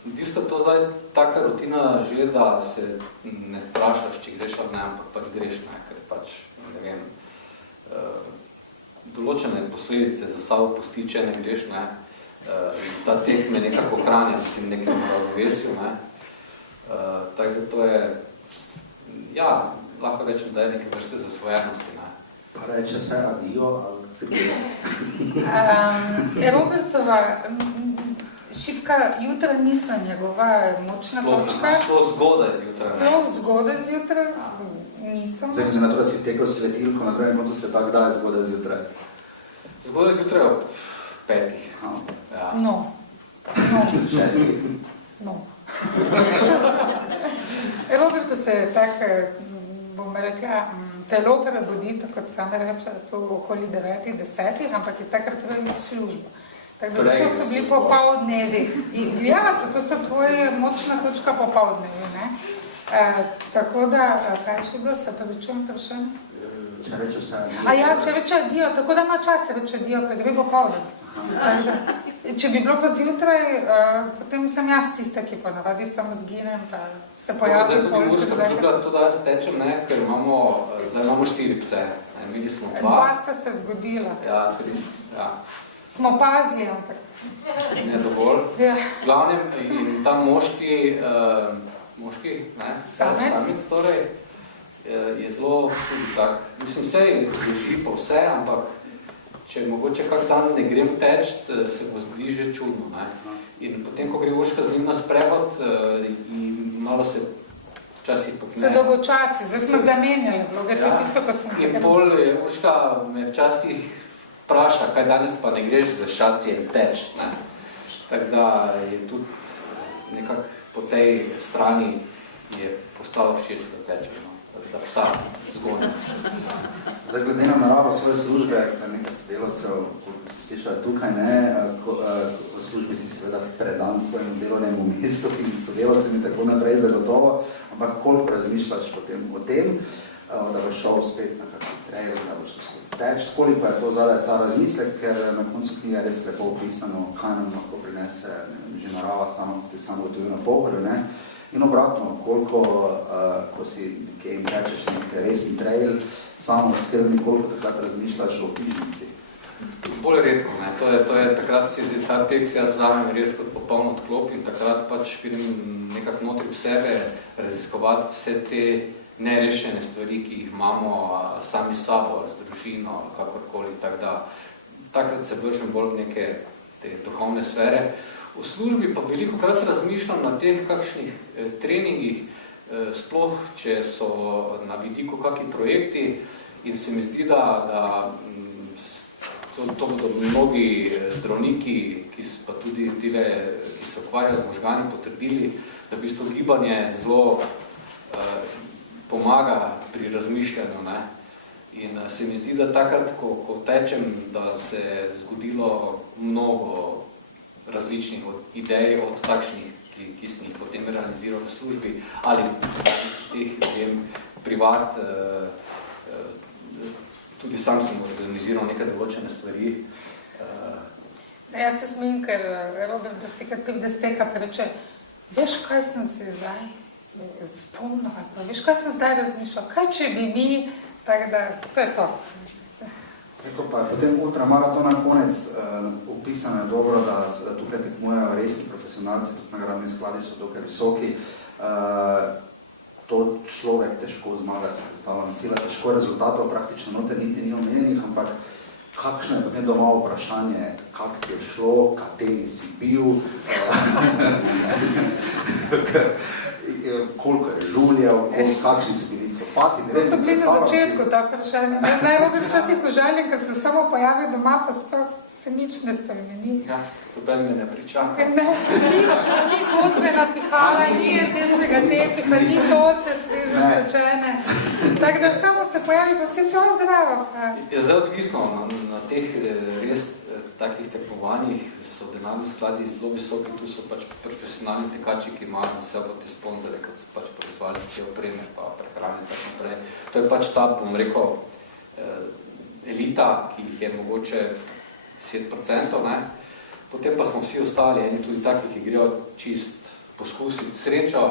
V bistvu to zdaj taka rutina že, da se ne vprašaš, če greš ali ne, ampak pač greš, ne, ker pač, ne vem, določene posledice za sabo pusti, če ne greš, ne, ta tek me nekako hranja v tem nekem ravnovesju, ne, tako da to je, ja, lahko rečem, da je nekaj vrste zasvojenosti, ne. Pa reče se radio ali Robertova šibka jutra niso njegova močna točka. Sploh zgodaj zjutraj. Sploh zgodaj zjutraj niso močna. Zdaj, na to, da si tekel svetilko, na drugem koncu sveta, kdaj je zgodaj zjutraj? Zgodaj zjutraj ob 5. Ja. No. 6. No. Robertu se je tak, bom rekla, telo prebudi, kot sam reče, to okoli 9-10, ampak je takrat v službo. Tako da zato so bili popoldnevi. Ja, zato so tvoje močna točka popoldnevi, ne? Tako da, kaj še bilo, se pravičujem vprašanje? Če reče vse adijo. A ja, če reče adijo, tako da ima čas reče adijo, ker gre popoldan. Če bi bilo pa zjutraj, potem sem jaz tista, ki ponavadi samo zginem, pa se pojavim. Zdaj tudi Urška zgodila, to da jaz tečem, ne, ker zdaj imamo 4 pse. Imeli smo 2. 2 sta se zgodila. Ja, 3. Ja. Smo pazili, ampak. Ne dovolj. Ja. V glavnem, in tam moški, ne, samec torej, je zelo tudi tak. Mislim, vse drži po vse, ampak če mogoče kak dan ne grem teč, se bo zdi že čudno, ne. In potem, ko gre Urška z njim na sprehod, in malo se včasih popne. Se dolgočasi, zdaj smo zamenjali vloge, to je tisto, ko sem In pol Urška me včasih vpraša, kaj danes pa ne greš za šacijem teč, ne. Tako da je tudi nekako po tej strani je postalo všeč, da teče, no. Da psa zgoni. Zdaj, glede na naravo svoje službe, kar nekaj sodelavcev, koliko si slišali tukaj, ne, v službi si seveda predan svojim delovnemu mestu in sodelavcem in tako naprej zagotovo, ampak koliko razmišljaš potem o tem, da boš šel spet na kakšen trail, da boš spet teč, koliko je to zadaj ta razmislek, ker na koncu knjiga je res lepo opisano, kaj nam lahko prinese že narava, samo kot je samo gotovil na povrju, ne. In obratno, koliko, ko si nekaj in rečeš nekaj resen trail, samo skrbni, koliko takrat razmišljaš o knjižnici? Bolj redko, ne. To je takrat si ta tekst jaz zavem res kot popoln odklop in takrat pač grem nekako notri v sebe raziskovati vse te nerešene stvari, ki jih imamo sami s sabo, z družino, kakorkoli, tako da takrat se vržem bolj v neke te duhovne sfere. V službi pa velikokrat razmišljam na teh kakšnih treningih, sploh, če so na vidiku kakšni projekti in se mi zdi, da to bodo mnogi zdravniki, ki pa tudi tile, ki se ukvarjajo z možgani, potrdili, da v bistvu gibanje zelo pomaga pri razmišljanju, ne. In se mi zdi, da takrat, ko tečem, da se je zgodilo mnogo različnih idej, od takšnih, ki sem jih potem realiziral v službi, ali teh, privat, tudi sam sem organiziral neke določene stvari. Jaz se smim, ker Robert dostikrat pride steka pa reče, veš, kaj sem se zdaj spomnil, pa veš, kaj sem zdaj razmišljal, kaj če bi mi, tako da, to je to. Tako pa, potem ultramaratona konec opisano je dobro, da tukaj tekmujejo resni profesionalci, tudi nagradni skladi so dokaj visoki. To človek težko zmaga, se predstavljam, sila težko rezultatov, praktično note niti ni omenjenih, ampak kakšno je potem doma vprašanje, kak ti je šlo, kateri si bil, koliko je žuljev, kakšni si bili copati. To so bili na začetku ta vprašanja. Zdaj Robert včasih užaljen, ker se samo pojavi doma, pa sploh se nič ne spremeni. Ja, potem me ne pričaka. Ni godbe napihala, ni rdečega tepiha, ni torte sveže spečene. Tako da samo se pojavi, pa vse čas zdravo. Je zdaj odvisno, na teh res takih tekmovanjih so denarni skladi zelo visoki, tu so pač profesionalni tekači, ki imajo za sebo te sponzore, kot so pač proizvajalske opreme, pa prehrane, tako naprej. To je pač ta, bom rekel, elita, ki jih je mogoče 10%, ne? Potem pa smo vsi ostali, eni tudi taki, ki grejo čist poskusiti srečo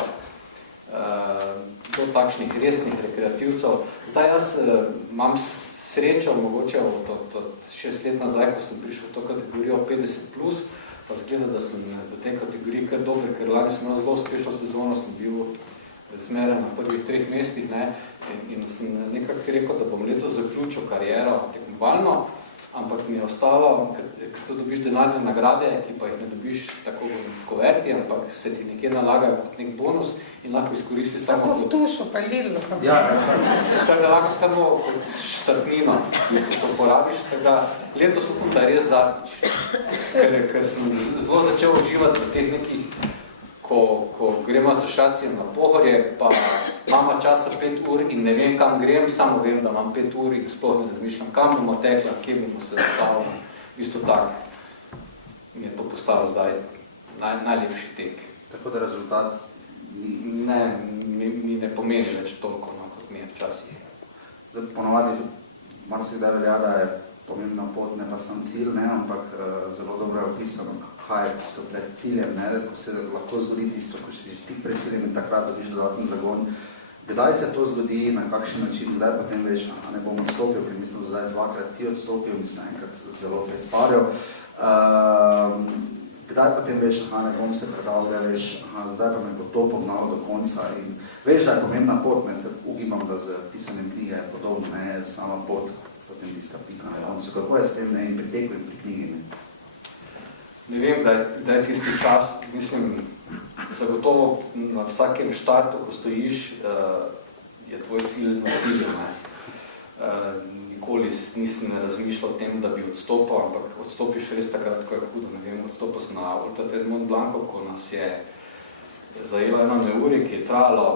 do takšnih resnih rekreativcev. Zdaj jaz imam srečo, mogoče od 6 let nazaj, ko sem prišel v to kategorijo 50+, pa zgleda, da sem v tej kategoriji kar dober, ker lani sem imel zelo uspešno sezono, sem bil zmeraj na prvih 3 mestih, ne, in sem nekako rekel, da bom letos zaključil kariero tekmovalno, ampak mi je ostalo, ker to dobiš denarne nagrade, ki pa jih ne dobiš tako v koverti, ampak se ti nekje nalagajo kot nek bonus in lahko izkoristi samo... Tako v tušu, pa Lidlu. Tako da lahko samo kot štartnino, ki to porabiš, tako da letos upam, da je res zadnjič, ker sem zelo začel uživati v teh nekih, ko gremo s šacijem na Pohorje, pa imamo časa 5 ur in ne vem, kam grem, samo vem, da imam 5 ur in sploh ne razmišljam, kam bomo tekla, kje bomo se zastavili. Isto tak mi je to postalo zdaj najlepši tek. Tako da rezultat mi ne pomeni več toliko, kot mi je včasih. Zdaj, ponovadi, marsikdaj velja, da je pomembna pot, ne pa sam cilj, ne, ampak zelo dobro je opisano, kaj je tisto pred ciljem, ne, ko se lahko zgodi tisto, ko si tik pred ciljem in takrat dobiš dodaten zagon. Kdaj se to zgodi, na kakšen način, kdaj potem veš, ne bom odstopil, ker mislim, da zdaj 2-krat si odstopil, mislim, enkrat zelo presparil. Kdaj potem veš, ne bom se predal, da veš, zdaj pa me bo to pognalo do konca in veš, da je pomembna pot, ne, se ugibam, da z pisanjem knjige je podobno, ne, sama pot, potem tista pika na koncu. Kako je s tem, ne, in pri teku in pri knjigi, ne? Ne vem, da je tisti čas, mislim, zagotovo na vsakem štartu, ko stojiš, je tvoj cilj na cilju, ne. Nikoli nisem razmišljal o tem, da bi odstopil, ampak odstopiš res takrat, ko je hudo, ne vem, odstopil sem na Ultra Trail Mont Blancu, ko nas je zajelo eno neurje, ki je trajalo,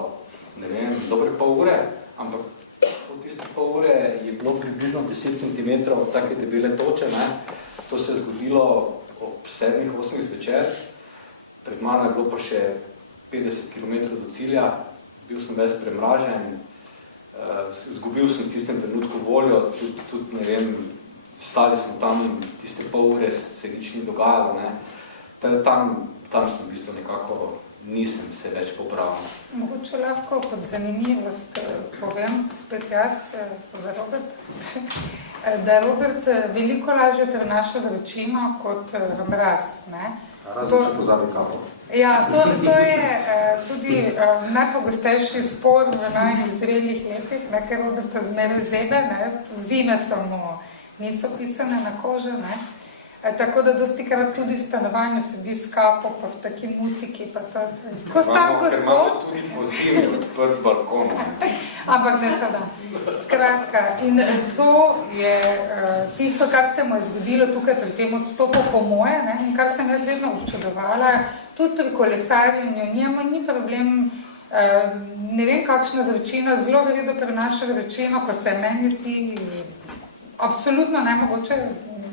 ne vem, dobre pol ure, ampak po tiste pol ure je bilo približno 10 cm take debele toče, ne. To se je zgodilo ob 7-8 zvečer, pred mano je bilo pa še 50 km do cilja, bil sem ves premražen, izgubil sem v tistem trenutku voljo, tudi ne vem, stali smo tam, tiste pol ure se nič ni dogajalo, ne. Tam sem v bistvu nekako nisem se več pobral. Mogoče lahko kot zanimivost povem, spet jaz za Robert, da Robert veliko lažje prenaša vročino kot mraz, ne. Razen, če pozabi kapo. Ja, to je tudi najpogostejši spor v najnih zrelih letih, ne, ker Roberta zmeraj zebe, ne, zime niso pisane na kože, ne. Tako da dostikrat tudi v stanovanju sedi s kapo, pa v taki muciki, pa to... Ko star gospod... Ker imamo tudi po zimi odprt balkon. Ampak ne sada. Skratka, in to je tisto, kar se mu je zgodilo tukaj pri tem odstopu po moje, ne, in kar sem jaz vedno občudovala, tudi pri kolesarjenju, njemu ni problem Ne vem, kakšna vročina, zelo veliko prenaša vročino, ko se meni zdi absolutno nemogoče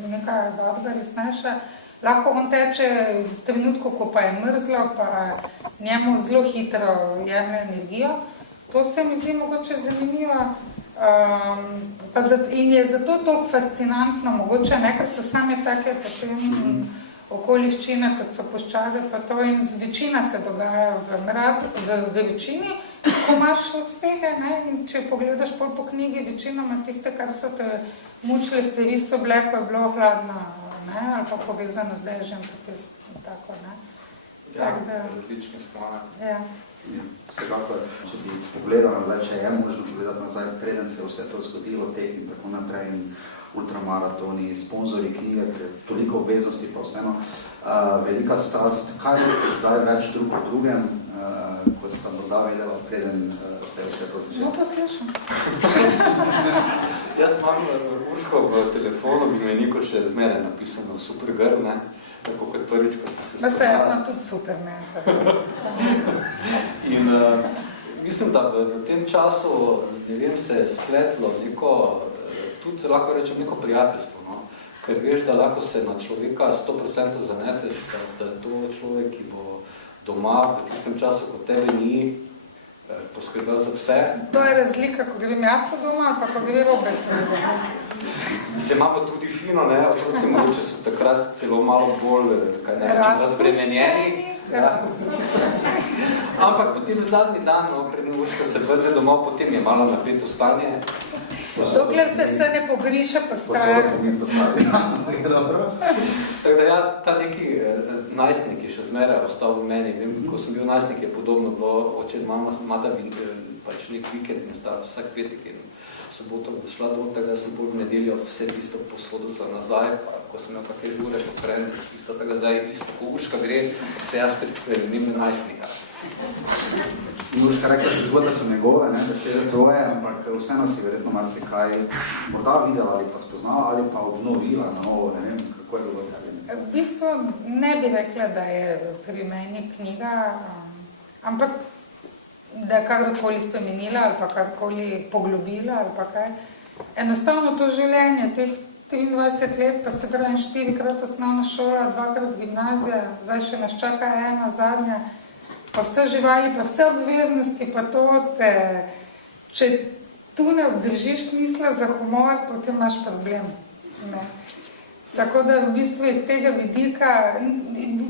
neka vadba resnejša. Lahko on teče v trenutku, ko pa je mrzlo, pa njemu zelo hitro jemlje energijo. To se mi zdi mogoče zanimivo. In je zato toliko fascinantno mogoče, ker so same take potem okoliščine, kot so puščave, pa to in večina se dogaja v večini, ko imaš uspehe, ne? In če pogledaš po knjigi, večinoma tiste, kar so te mučile stvari, so bile, ko je bilo hladno, ne? Ali pa povezano z dežjem, tako, ne? Ja, različni spone. Ja. Vsekakor, če bi pogledali nazaj, če je možno pogledati nazaj, preden se je vse to zgodilo, tek in tako naprej, in ultramaratoni, sponzori knjige, ker je toliko obveznosti, pa vseeno velika strast. Kaj ste zdaj več drug o drugem, kot sta morda vedela, preden ste vse to začeli? No, poslušam. Jaz imam Urško v telefonu, bi me Niko še zmeraj napisano super grl, ne? Tako kot prvič, ko smo se spoznali. Jaz imam tudi Superman. In mislim, da v tem času, ne vem, se je spletlo neko, tudi lahko rečem neko prijateljstvo, no? Ker veš, da lahko se na človeka 100% zaneseš, da je to človek, ki bo doma v tistem času, ko tebe ni, poskrbel za vse. To je razlika, ko grem jaz doma, pa ko gre Robert doma. Se imamo tudi fino, ne, otroci mogoče so takrat celo malo bolj, kaj ne rečem, razbremenjeni. Ampak potem zadnji dan, no, pred Urška se vrne domov, potem je malo napeto stanje. Dokler se vse ne pogriša po stvari. Tako da ja, ta neki najstnik je še zmeraj ostal v meni. Vem, ko sem bil najstnik, je podobno bilo, oče mama mada pač nek vikend ne sta vsak petek in soboto šla dol, tako da sem pol v nedeljo vse isto posodo za nazaj, pa ko sem imel kakaj žure pokren, isto tako zdaj, isto ko Urška gre, se jaz spremenim na najstnika. Urška rekla si zgodne so njegove, ne, besede tvoje, ampak vseeno si verjetno marsikaj morda videla ali pa spoznala ali pa obnovila na novo, ne vem, kako je bilo tebi. V bistvu ne bi rekla, da je pri meni knjiga, ampak da je kakorkoli spremenila ali pa kakorkoli poglobila ali pa kaj. Enostavno to življenje, teh 23 let, pa se pravim 4-krat osnovna šola, 2-krat gimnazija, zdaj še nas čaka ena, zadnja, pa vse živali, pa vse obveznosti, pa to te, če tu ne obdržiš smisla za humor, potem imaš problem. Ne. Tako da v bistvu iz tega vidika,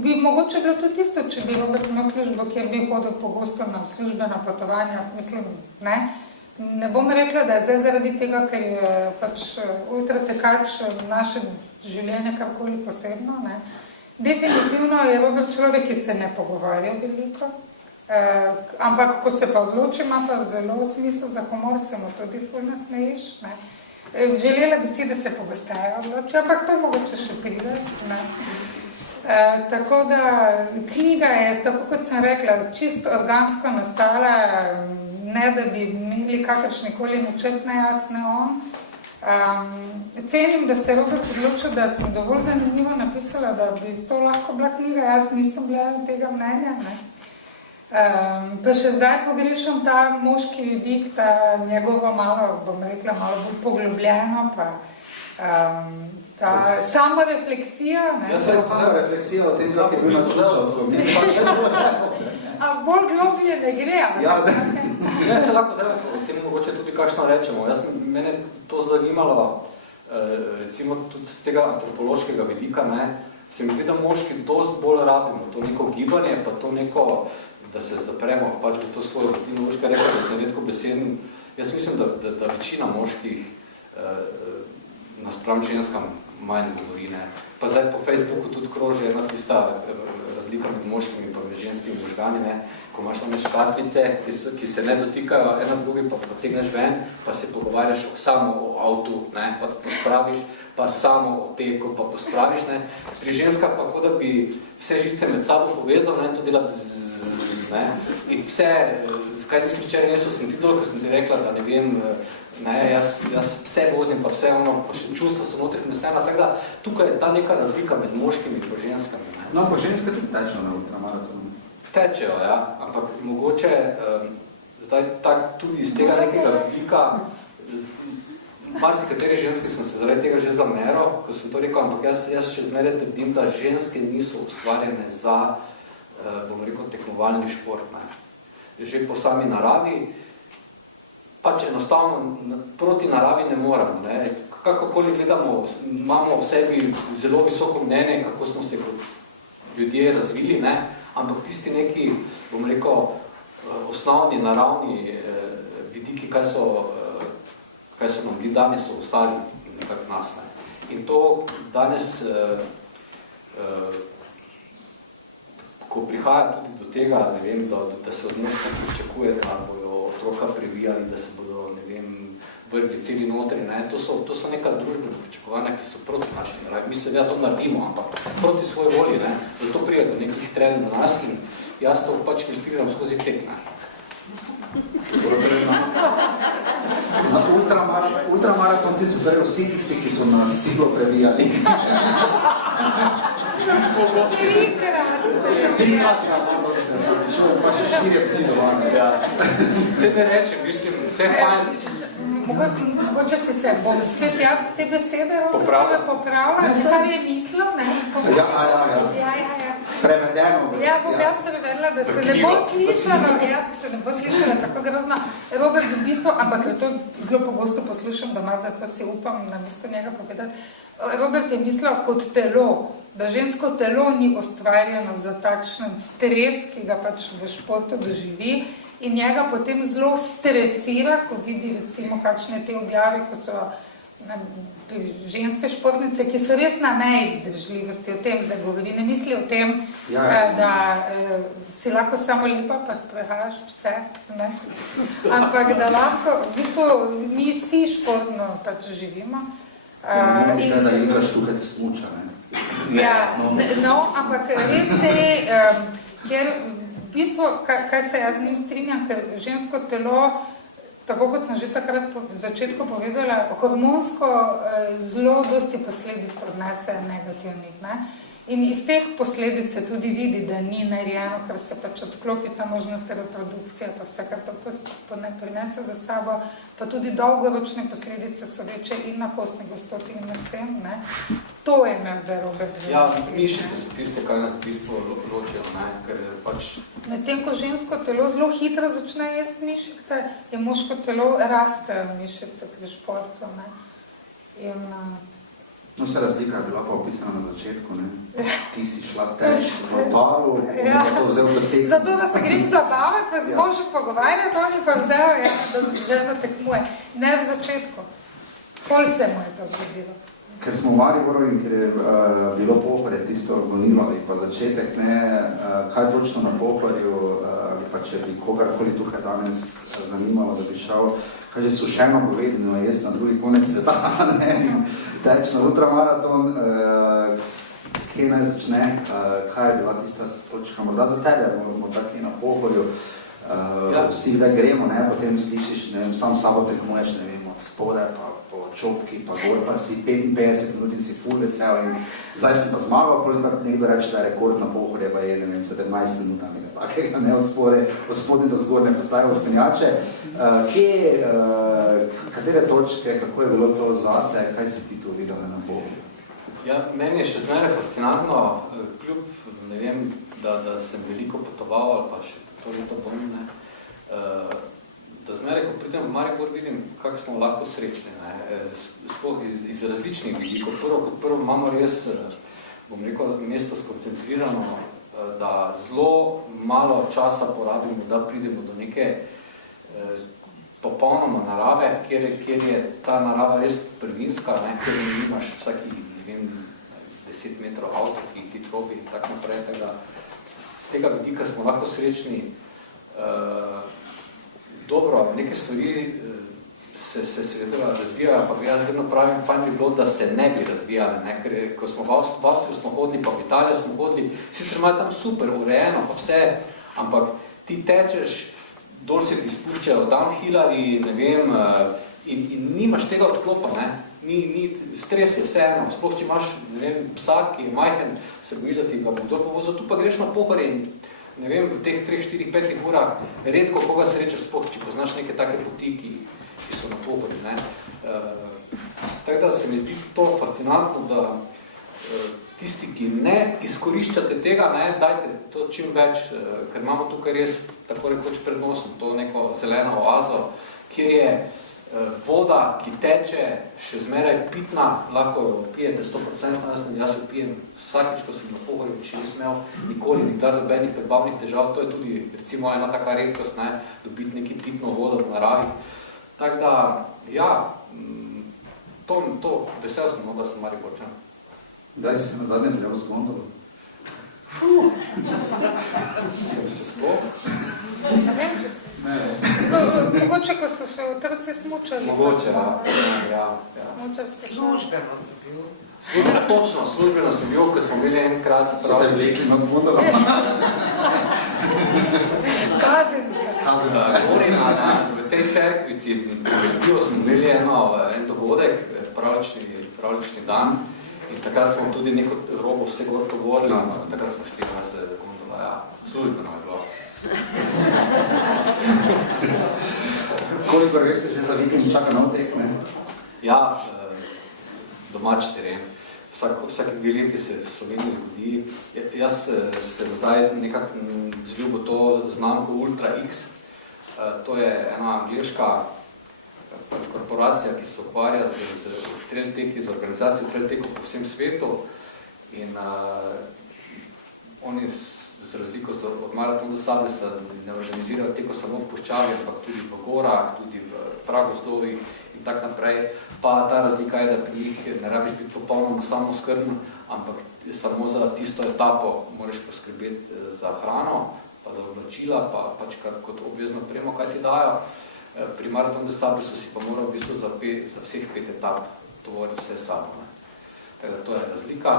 bi mogoče bilo tudi isto, če bi Robert imel službo, kjer bi hodil pogosto na službena potovanja, mislim, ne. Ne bom rekla, da je zdaj zaradi tega, ker je pač ultratekač naše življenje karkoli posebno, ne. Definitivno je Robert človek, ki se ne pogovarja veliko, ampak ko se pa odloči, ima pa zelo smisel za humor, se mu tudi ful nasmejiš, ne. Želela bi si, da se pogosteje odloči, ampak to mogoče še pride, ne. Tako da knjiga je, tako kot sem rekla, čisto organsko nastala, ne da bi imeli kakršnikoli načrt, ne jaz, ne on. Cenim, da se je Robert odločil, da sem dovolj zanimivo napisala, da bi to lahko bila knjiga, jaz nisem bila tega mnenja, ne. Pa še zdaj pogrešam ta moški vidik, ta njegovo malo, bom rekla, malo bolj poglobljeno, pa ta samorefleksija, ne. Jaz sem samorefleksija o tem, kako je bil na čučalcu. A bolj globlje ne gre, ali? Ja, da. Ne, se lahko zdaj o tem mogoče tudi kakšno rečemo. Mene to zanimalo, recimo tudi z tega antropološkega vidika, ne, se mi zdi, da moški dosti bolj rabimo to neko gibanje, pa to neko, da se zapremo pač v to svojo rutino. Urška rekla, da sem redko beseden. Jaz mislim, da večina moških naspram ženskam manj govori, ne. Pa zdaj po Facebooku tudi kroži ena tista razlika med moškimi in med ženskimi možgani, ne. Ko imaš one škatlice, ki se ne dotikajo ena drugi, pa potegneš ven, pa se pogovarjaš samo o avtu, ne, pa pospraviš, pa samo o teku, pa pospraviš, ne. Pri ženskah pa kot da bi vse žice med sabo povezal, ne, to dela bzzz, ne. In vse, zakaj nisem včeraj nešto, sem ti dol, ko sem ti rekla, da ne vem, ne, jaz vse vozim, pa vse ono, pa še čustva so notri vnesena, tako da tukaj je ta neka razlika med moškimi in ženskami, ne. No, pa ženske tudi tečejo na ultramaratonu. tečejo, ja, ampak mogoče zdaj tak tudi iz tega nekega vidika, marsikatere ženske sem se zaradi tega že zameral, ko sem to rekel, ampak jaz še zmeraj trdim, da ženske niso ustvarjene za, bomo rekel, tekmovalni šport. Ne. Že po sami naravi, pač enostavno proti naravi ne moramo. Ne. Kakokoli gledamo, imamo v sebi zelo visoko mnenje, kako smo se kot ljudje razvili, ne, ampak tisti neki, bom rekel, osnovni, naravni vidiki, kaj so nam bili danes, so ostali nekako nas. Ne. In to danes, ko prihaja tudi do tega, ne vem, da se od moških pričakuje, da bojo otroka previjali, da se bodo, ne vem, vrgli celi notri, ne. To so neka družbena pričakovanja, ki so proti naši naravi. Mi seveda to naredimo, ampak proti svoji volji, ne. Zato prije do nekih trelj na nas in jaz to pač filtriram skozi tek, ne. Na ultramaratonci so bili vsi tisti, ki so nas siglo previjali. Trikrat, ja, pa še 4 psi dovane. Ja. Vse ne rečem, mislim, vse je fajn. Mogoče se bom spet jaz te besede popravila, kar je mislil, ne? Ja. Prevedeno. Ja, bom jaz prevedla, da se ne bo slišala tako grozno. Robert, v bistvu, ampak to zelo pogosto poslušam doma, zato si upam na mesto njega povedati. Robert je mislil kot telo, da žensko telo ni ustvarjeno za takšen stres, ki ga pač v športu doživi, in njega potem zelo stresira, ko vidi recimo kakšne te objave, ko so ženske športnice, ki so res na meji vzdržljivosti, o tem zdaj govori, ne misli o tem, da si lahko samo lepa, pa sprehajaš vse, ne? Ampak da lahko, v bistvu, mi vsi športno pač živimo. Da igraš tukaj smuča, ne? Ja, no, ampak res te, ker v bistvu, kaj se jaz z njim strinjam, ker žensko telo, tako kot sem že takrat v začetku povedala, hormonsko zelo dosti posledic odnese negativnih, ne? In iz teh posledic se tudi vidi, da ni narejeno, ker se pač odklopi ta možnost reprodukcije, pa vse, kar to prinese za sabo, pa tudi dolgoročne posledice so večje in na kostni gostoti in na vsem, ne? To je imel zdaj Robert. Ja, mišice so tiste, kaj nas v bistvu ločijo, ne, ker pač... Medtem, ko žensko telo zelo hitro začne jesti mišice, je moško telo rastejo mišice pri športu, ne. In... No, vse razlika je bila pa opisana na začetku, ne. Ti si šla teč v paru, ja. To vzel v stek. Zato, da se grem zabavati, pa se možem pogovarjati, on je pa vzel, ja, da ženo tekmuje. Ne v začetku. Kol se mu je to zgodilo? Ker smo v Mariboru in ker je bilo Pohorje tisto gonilo ali pa začetek, ne, kaj točno na Pohorju, ali pa če bi kogarkoli tukaj danes zanimalo, da bi šel, kaj že sušeno govedino jest na drugi konec sveta, ne, teč na ultramaraton, kje naj začne, kaj je bila tista točka, morda za tebe, moramo tako na Pohorju, vsi da gremo, ne, potem slišiš, ne vem, sam sabo tekmuješ, ne vem, od spodaj pa po čopki, pa gor pa si 55 minut in si ful vesel in zdaj si pa zmagal, potem nekdo reče, da je rekord na Pohorje, pa je, ne vem, 17 minut, nekaj takega, ne, od spodaj do zgodne postaje vzpenjače. Katere točke, kako je bilo to zate, kaj si ti tu videla na Pohorju? Ja, meni je še zmeraj fascinantno, kljub, ne vem, da sem veliko potoval, ali pa še to leto bom, ne, da zmeraj, ko pridem v Maribor, vidim, kako smo lahko srečni, ne, sploh iz različnih vidikov. Prvo imamo res, bom rekel, mesto skoncentrirano, da zelo malo časa porabimo, da pridemo do neke popolnoma narave, kjer je ta narava res prvinska, ne, kjer imaš vsaki, ne vem, 10 metrov avto, ki ti trobi in tako naprej. Z tega vidika smo lahko srečni. Dobro, neke stvari se seveda razvijajo, ampak jaz vedno pravim, fajn bi bilo, da se ne bi razvijali, ne? Ker ko smo v Avstriju smo hodili, pa v Italijo smo hodili, sicer imajo tam super, urejeno, pa vse, ampak ti tečeš, dol se ti spuščajo downhillari, ne vem, in nimaš tega odklopa, ne? Stres je vseeno, sploh če imaš, ne vem, psa, ki je majhen, se bojiš, da ti ga bo kdo povozil, tu pa greš na Pohorje in ne vem, v teh 3, 4, 5 urah redko koga srečaš sploh, če poznaš neke take poti, ki so na pohodi, ne. Tako da se mi zdi to fascinantno, da tisti, ki ne izkoriščate tega, ne, dajte to čim več, ker imamo tukaj res tako rekoč pred nosom, to neko zeleno oazo, kjer je voda, ki teče, še zmeraj pitna, lahko jo pijete 100%, jaz jo pijem vsakič, ko sem na pohori, še nisem imel nikoli nikdar nobenih prebavnih težav, to je tudi recimo ena taka redkost, ne, dobiti neki pitno vodo v naravi. Tako da, ja, to vesel sem, no, da sem Mariborčan. Kdaj si na zadnje prijav s Gondolu? Sem se sploh? Ne vem, če sem. Mogoče, ko so še otroci smučali. Mogoče, ja. Službeno si bil. Točno, službeno sem bil, ko smo bili enkrat So te vlekli na Gondola? Kazenska. Govorina, v tej cerkvici, smo imeli en dogodek, pravlični dan, in takrat smo tudi neko robo vse gor pogovorili, in takrat smo šli na se Gondola, ja, službeno je bilo. Koliko veste že za vikend čaka nov tek, ne? Ja, domač teren. Vsake 2 leti se v Sloveniji zgodi. Jaz se zdaj nekako zljubo to znamko Ultra X. To je ena angleška korporacija, ki se ukvarja z trail teki, z organizacijo trail tekov po vsem svetu. In oni z razliko od Marathon des Sables ne organizirajo teko samo v puščavi, ampak tudi v gorah, tudi v pragozdovih in tak naprej. Pa ta razlika je, da pri njih ne rabiš biti popolnoma samooskrbn, ampak samo za tisto etapo moraš poskrbeti za hrano, pa za oblačila, pa pač kot obvezno premo, kaj ti dajo. Pri Marathon des Sables si pa moral v bistvu za vseh 5 etap tovoriti vse sabo. Tako da to je razlika.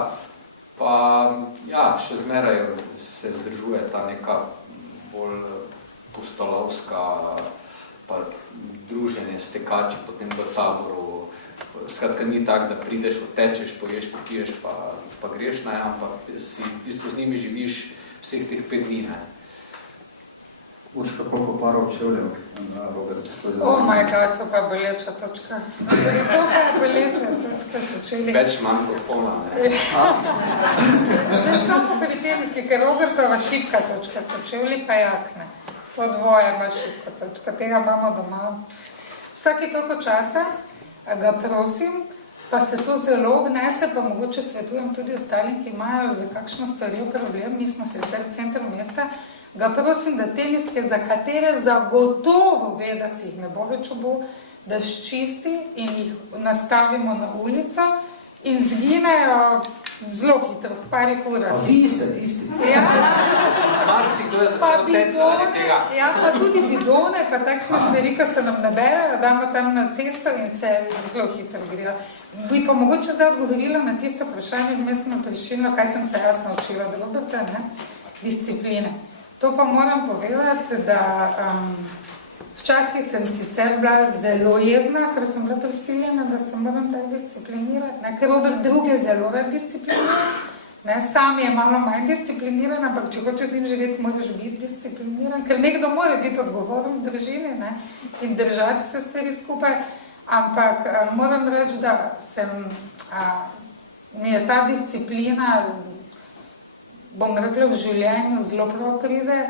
Pa ja, še zmeraj se zdržuje ta neka bolj pustolovska pa druženje s tekači potem v taboru. Skratka, ni tak, da prideš, odtečeš, poješ, popiješ, pa greš, ne, ampak si v bistvu z njimi živiš vseh teh 5 dni, ne. Urška, koliko parov čevljev, Robert? Oh my god, to pa je boleča točka. To pa je boleča točka, so čeli. Več manj kot polna, ne. Že samo pri teniski, ker Robertova šipka točka so čevli, pa jakne. To dvoje ima šipka točka, tega imamo doma. Vsaki toliko časa ga prosim, pa se to zelo obnese, pa mogoče svetujem tudi ostalim, ki imajo za kakšno stvarjo problem, mi smo sicer v centru mesta, ga prosim, da teniske, za katere zagotovo ve, da si jih ne bo več obul, da ščisti in jih nastavimo na ulico in zginejo zelo hitro, v parih urah. A vi ste tisti? Ja. Marsikdo je začel teči zaradi tega. Ja, pa tudi bidone, pa takšne stvari, ko se nam naberajo, damo tam na cesto in se zelo hitro grijo. Bi pa mogoče zdaj odgovorila na tisto vprašanje, vmes sem prišila, kaj sem se jaz naučila od Roberta, ne? Discipline. To pa moram povedati, da včasih sem sicer bila zelo jezna, ker sem bila prisiljena, da se moram tako disciplinirati, ne? Ker Robert druge zelo rad disciplinira, ne? Sam je malo manj discipliniran, ampak če hočeš z njim živeti, moraš biti discipliniran, ker nekdo mora biti odgovoren v družini, ne? In držati se stvari skupaj, ampak moram reči, da mi je ta disciplina, bom rekla, v življenju zelo prav pride.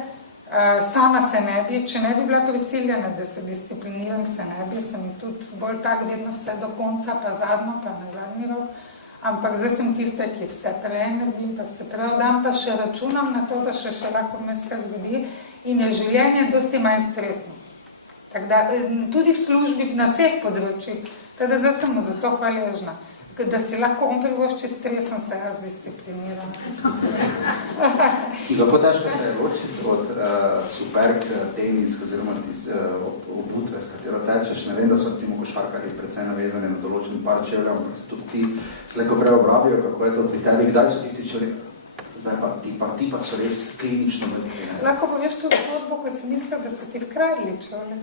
Sama se ne bi, če ne bi bila prisiljena, da se discipliniram, se ne bi, sem tudi bolj tak, vedno vse do konca, pa zadnjo, pa na zadnji rok. Ampak zdaj sem tista, ki vse prej naredim, pa vse prej dam, pa še računam na to, da še lahko vmes kaj zgodi in je življenje dosti manj stresno. Tako da tudi v službi, na vseh področjih, teda zdaj sem mu za to hvaležna. Da si lahko on privošči stres, sem se jaz discipliniran. Kako težko se je ločiti od superg tenis oziroma obutve, s katero tečeš? Ne vem, da so recimo košarkarji predvsem navezani na določen par čevljev, ampak se tudi ti slejko preobrabijo, kako je to pri tebi. Kdaj so tisti čevlji? Zdaj pa ti pa so res klinično veliki. Lahko poveš tudi zgodbo, ko si mislil, da so ti vkradli čevlje.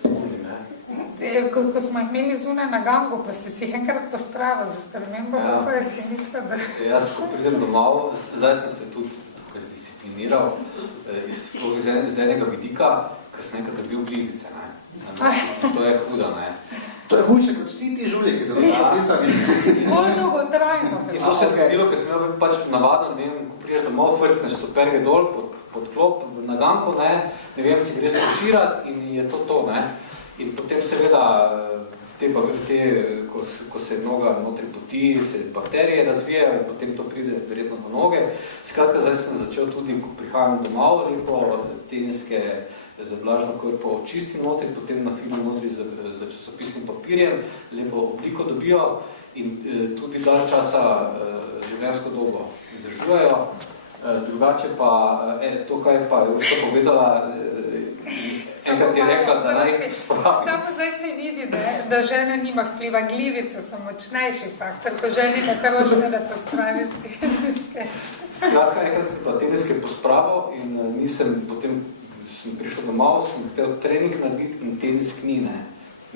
Spomnim, ne. Ko smo imeli zunaj na gangu, pa si enkrat pospravil za spremembo, pa si mislil, da... Jaz, ko pridem domov, zdaj sem se tudi tukaj zdiscipliniral. fasciniral iz enega vidika, ker sem enkrat dobil glivice. To je huda, ne. To je hujše kot vsi ti žulji, ki so tako pisali. Bolj dolgotrajno. In to se je zgodilo, ker sem imel pač navaden, ne vem, ko priješ domov, frcneš superge dol pod klop, na ganko, ne vem, si greš poširati in je to, ne. In potem seveda, ko se noga notri poti, se bakterije razvijajo in potem to pride verjetno do noge. Skratka, zdaj sem začel tudi, ko prihajam domov, lepo teniske za vlažno korpo čistim notri, potem na film notri za časopisnim papirjem, lepo obliko dobijo in tudi dalj časa življenjsko dobo držujejo. Drugače pa, to, kaj pa je Urška povedala, enkrat je rekla, da naj spravi. Samo zdaj se vidi, da žena nima vpliva, glivice so močnejši faktor, ko ženi ne prošme, da pospraviš teniske. Skratka, enkrat sem pa teniske pospravil in potem sem prišel domov, sem hotel trening narediti in tenisk ni, ne.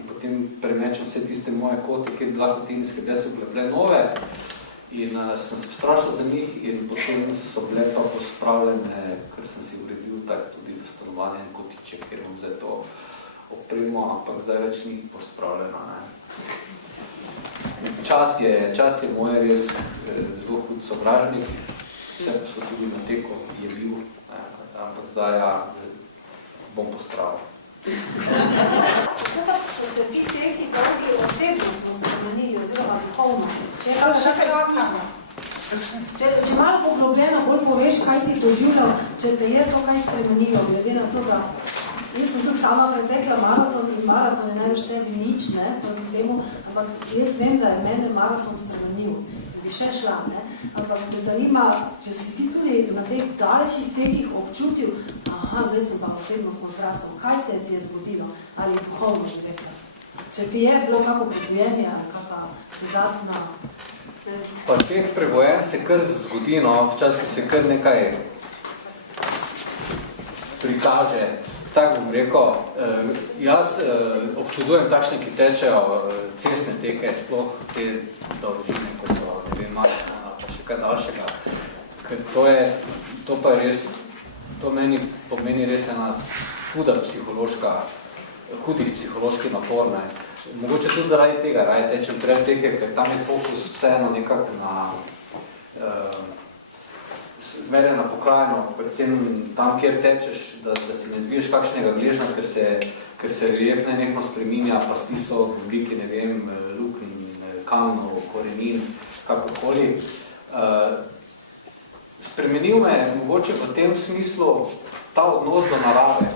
In potem premečem vse tiste moje kote, kjer bi lahko teniske bile so bile nove. In sem se strašil za njih in potem so bile pa pospravljene, ker sem si uredil tak tudi v stanovanje in kotiček, kjer bom zdaj to opremo, ampak zdaj več ni pospravljeno. Čas je moj res zelo hud sovražnik, vse so tudi na teko je bil, ampak zdaj bom pospravil. Kako so te ti tehnikalki osebnostno spremenili oziroma duhovno? Če malo poglobljeno bolj poveš, kaj si doživljal, če te je to kaj spremenilo, glede na to, da jaz sem tudi sama pretekla maraton in maraton je največ tebi nič, ne, proti temu, ampak jaz vem, da je mene maraton spremenil, bi še šla, ne, ampak me zanima, če si ti tudi na teh daljših tekih občutil, zdaj sem pa osebnostno zrasel. Kaj se ti je zgodilo? Ali duhovno bi rekla? Če ti je bilo kako prebojenje ali kakva dodatna... Pa teh prebojenj se kar zgodi, no, včasih se kar nekaj prikaže. Tako bom rekel, jaz občudujem takšne, ki tečejo cestne teke, sploh te dolžine, kot so, ne vem, maratona, pa še kaj daljšega. Ker to pa je res, to meni pomeni res ena hudih psihološki napor, ne. Mogoče tudi zaradi tega, raje tečem pred teke, ker tam je fokus vseeno nekako na zmerja na pokrajino, predvsem tam, kjer tečeš, da si ne zviješ kakšnega gležna, ker se relief nenehno spreminja, pasti so v obliki, ne vem, luknj, kamnov, korenin, kakorkoli. Spremenil me je mogoče v tem smislu ta odnos do narave.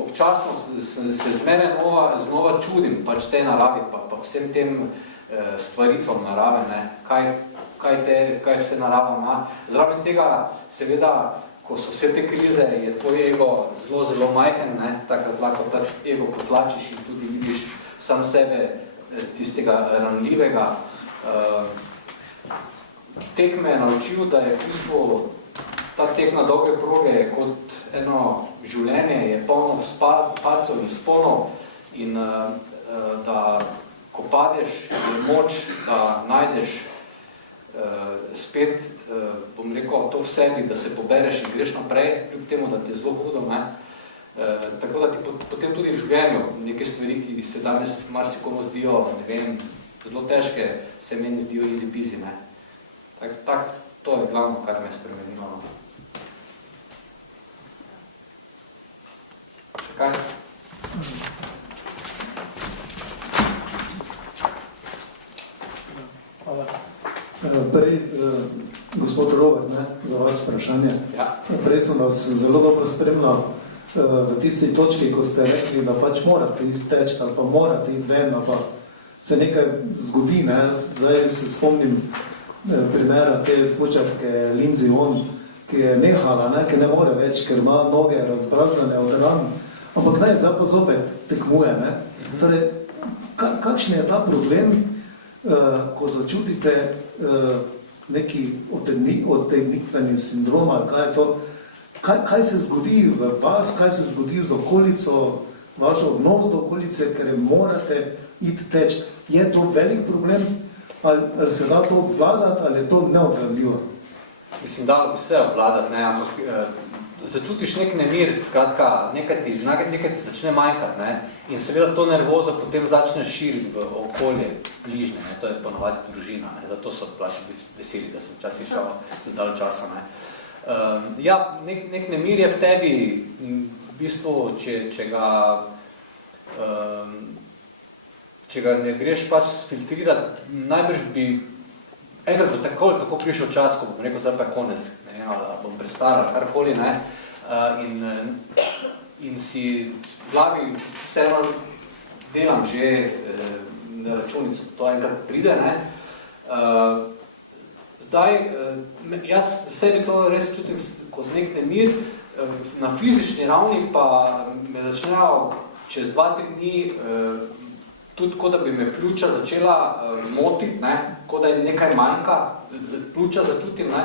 Občasno se zmeraj znova čudim pač tej naravi, pa vsem tem stvaritvam narave, ne, kaj vse narava ima. Zraven tega, seveda, ko so vse te krize, je tvoj ego zelo majhen, ne, takrat lahko pač ego potlačiš in tudi vidiš sam sebe tistega ranljivega. Tek me je naučil, da je v bistvu ta tek na dolge proge kot eno življenje, je polno padcev in sponov in da ko padeš, je moč, da najdeš spet, bom rekel, to v sebi, da se pobereš in greš naprej, kljub temu, da ti je zelo hudo, ne. Tako da ti potem tudi v življenju neke stvari, ki se danes marsikomu zdijo, ne vem, zelo težke, se meni zdijo easy peasy, ne. Tak, to je glavno, kar me je spremenilo. Še kaj? Hvala. Prej, gospod Robert, ne, za vas vprašanje. Ja. Prej sem vas zelo dobro spremljal v tisti točki, ko ste rekli, da pač morate teči ali pa morate iti ven, pa se nekaj zgodi, ne. Zdaj se spomnim primera te smučarke Lindsey Vonn, ki je nehala, ne, ki ne more več, ker ima noge razbrazdane od ran, ampak ne, zdaj pa zopet tekmuje, ne. Torej, kakšen je ta problem, ko začutite neki odtegnitveni sindrom, ali kaj je to, kaj se zgodi v vas, kaj se zgodi z okolico, vaš odnos do okolice, ker morate iti teči. Je to velik problem Ali se da to obvladati, ali je to neobvladljivo? Mislim, dalo bi se obvladati, ne, ampak začutiš nek nemir, skratka, nekaj ti začne manjkati, ne, in seveda to nervozo potem začne širiti v okolje bližnje, ne, to je ponovadi družina, ne, zato so veseli, da sem včasih šel za dalj časa, ne. Ja, nek nemir je v tebi, v bistvu, če ga ne greš pač sfiltrirati, najbrž bi enkrat bo tako prišel čas, ko bom rekel, zdaj pa je konec, ne, ali bom prestar, ali karkoli, ne, in si v glavi vseeno delam že na računico, da to enkrat pride, ne. Zdaj, jaz sebi to res čutim kot nek nemir, na fizični ravni pa me začnejo čez 2-3 dni tudi kot da bi me pljuča začela motiti, ne, kot da jim nekaj manjka, pljuča začutim, ne.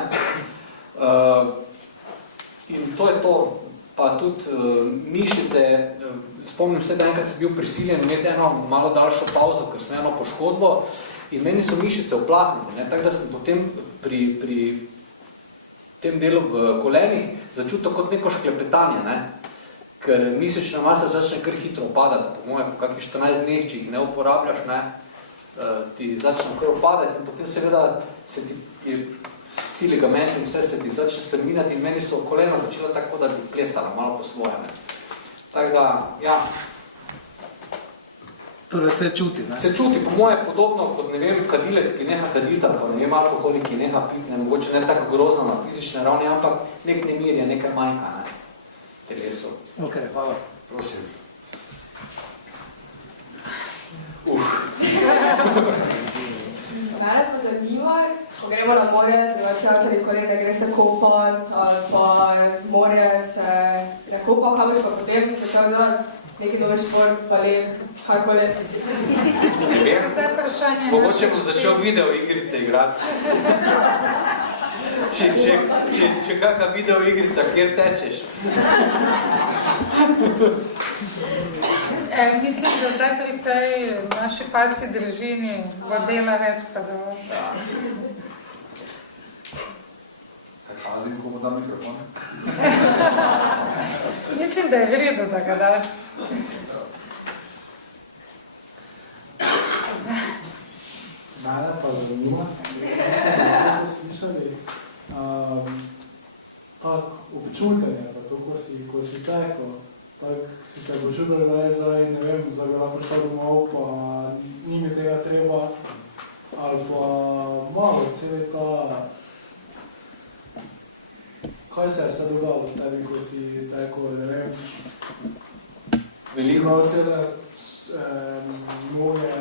In to je to, pa tudi mišice, spomnim se, da enkrat sem bil prisiljen imeti eno malo daljšo pauzo, ker sem eno poškodbo in meni so mišice oplahnile, ne, tako da sem potem pri tem delu v kolenih začutil kot neko šklepetanje, ne. Ker mišična masa začne kar hitro opadati, po moje, po kakih 14 dneh, če jih ne uporabljaš, ne, ti začne kar opadati in potem seveda se ti vsi ligamenti in vse se ti začne spreminjati in meni so kolena začela tako, da bi plesala malo po svoje, ne. Tako da, ja. Torej se čuti, ne? Se čuti, po moje, podobno kot, ne vem, kadilec, ki neha kaditi, pa ne vem, alkoholik, ki neha piti, ne, mogoče ne tako grozno na fizične ravni, ampak nek nemir je, nekaj manjka, ne, telesu. Ok, hvala. Prosim. Mene pa zanima, ko gremo na morje, drugače kolega gre se kopati, ali pa morje se ne kopa, kaj boš pa potem začel delati neki dober šport, balet, karkoli. Ne vem, Zdaj vprašanje mogoče bom začel video igrice igrati. Če kakšna video igrica, kjer tečeš? Mislim, da zdaj pri tej naši pasji družini bo dela več, kot dovolj. Kaj pazim, ko bo dam mikrofon? Mislim, da je v redu, da ga daš. Mene pa zanima, da ste slišali tak občutanje, pa to, ko si tekel, tak si se počutil zdaj, ne vem, zdaj bi lahko prišel domov, pa ni mi tega treba, ali pa malo celi ta, kaj se je vse dogajalo v tebi, ko si tekel, ne vem, si imel cele noge.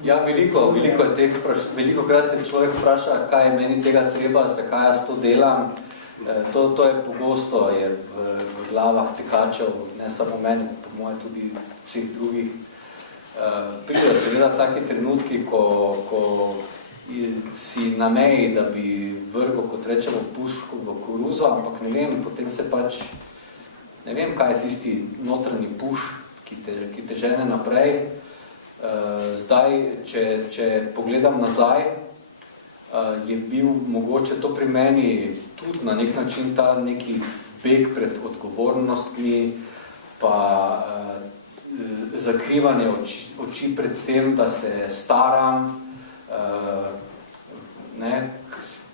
Ja, veliko je teh veliko krat se človek vpraša, kaj je meni tega treba, zakaj jaz to delam. To je pogosto, je v glavah tekačev, ne samo meni, po moje tudi vseh drugih. Pridejo seveda taki trenutki, ko si na meji, da bi vrgel, kot rečemo, puško v koruzo, ampak ne vem, potem se pač, ne vem, kaj je tisti notranji puš, ki te žene naprej. Zdaj, če pogledam nazaj, je bil mogoče to pri meni tudi na nek način ta neki beg pred odgovornostmi, pa zakrivanje oči pred tem, da se staram.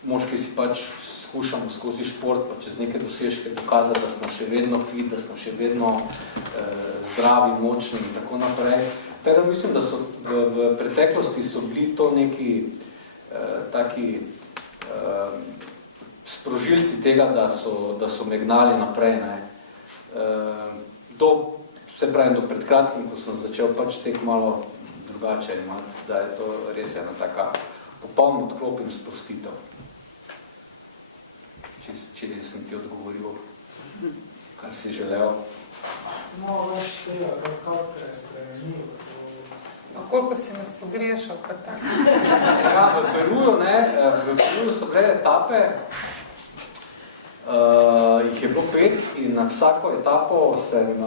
Moški si pač skušamo skozi šport, pa čez neke dosežke dokazati, da smo še vedno fit, da smo še vedno zdravi, močni in tako naprej. Tako da mislim, da so v preteklosti so bili to neki taki sprožilci tega, da so me gnali naprej. Se pravim, do pred kratkim, ko sem začel pač tek malo drugače imati, da je to res ena taka popolno odklop in sprostitev. Če sem ti odgovoril, kar si želel. No, več tega, kako te je spremenil. Koliko si nas pogrešal, pa tako? Ja, v Peruju so bile etape, jih je bilo 5 in na vsako etapo sem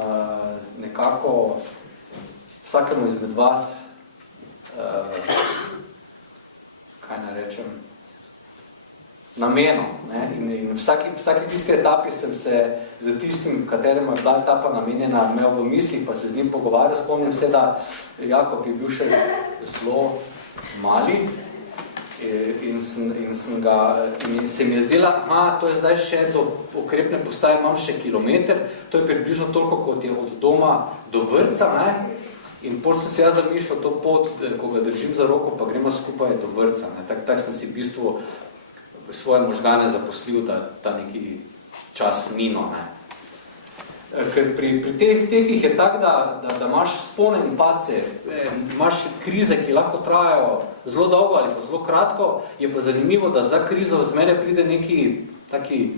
nekako vsakemu izmed vas namenom. Ne? In vsaki tisti etapi sem se z tistim, kateremu je bila etapa namenjena, imel v mislih, pa se z njim pogovarjal. Spomnim se, da Jakob je bil še zelo mali in se mi je zdela, to je zdaj še do okrepne postaje, imam še kilometer, to je približno toliko, kot je od doma do vrtca, ne? In potem sem se jaz zamišljal to pot, ko ga držim za roko, pa gremo skupaj do vrtca. Tak sem si v bistvu svoje možgane zaposlil, da ta neki čas mino. Ne? Ker pri teh je tak, da imaš spone in pace, imaš krize, ki lahko trajajo zelo dolgo ali pa zelo kratko, je pa zanimivo, da za krizo zmeraj pride neki taki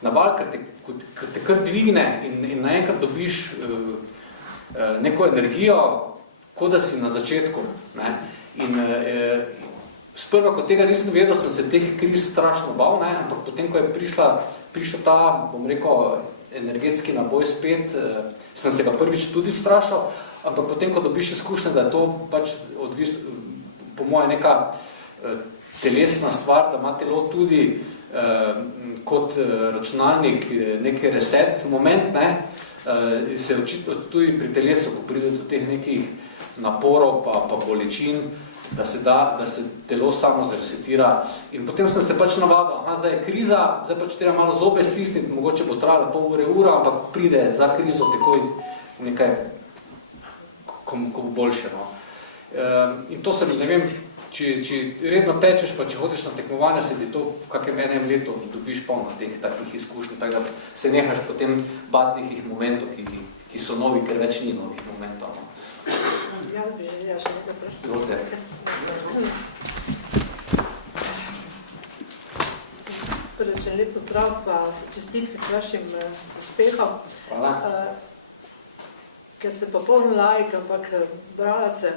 naval, ker te kar dvigne in naenkrat dobiš neko energijo, kot da si na začetku. Ne? In sprva, ko tega nisem vedel, sem se teh kriz strašno bal, ne? Ampak potem, ko je prišel ta, bom rekel, energetski naboj spet, sem se ga prvič tudi strašil, ampak potem, ko dobiš izkušnje, da je to pač po moje neka telesna stvar, da ima telo tudi kot računalnik neki reset moment, ne? Se očitno tudi pri telesu, ko pride do teh nekih naporov pa bolečin, da se telo samo zresetira. In potem sem se pač navadil, zdaj je kriza, zdaj pač treba malo zobe stisniti, mogoče bo trajalo pol ure, ampak pride za krizo takoj nekaj, ko bo boljše. No. In to sem, ne vem, če redno tečeš, pa če hodiš na tekmovanje, se ti to v kakem enem letu dobiš polno teh takih izkušnj, tako da se nehaš potem bati nekih momentov, ki so novi, ker več ni novih momentov. No. Ja, bi želela še nekaj vprašati. Izvolite. Prvič, lep pozdrav, pa čestitke k vašim uspehom. Hvala. Ker sem popoln laik, ampak brala sem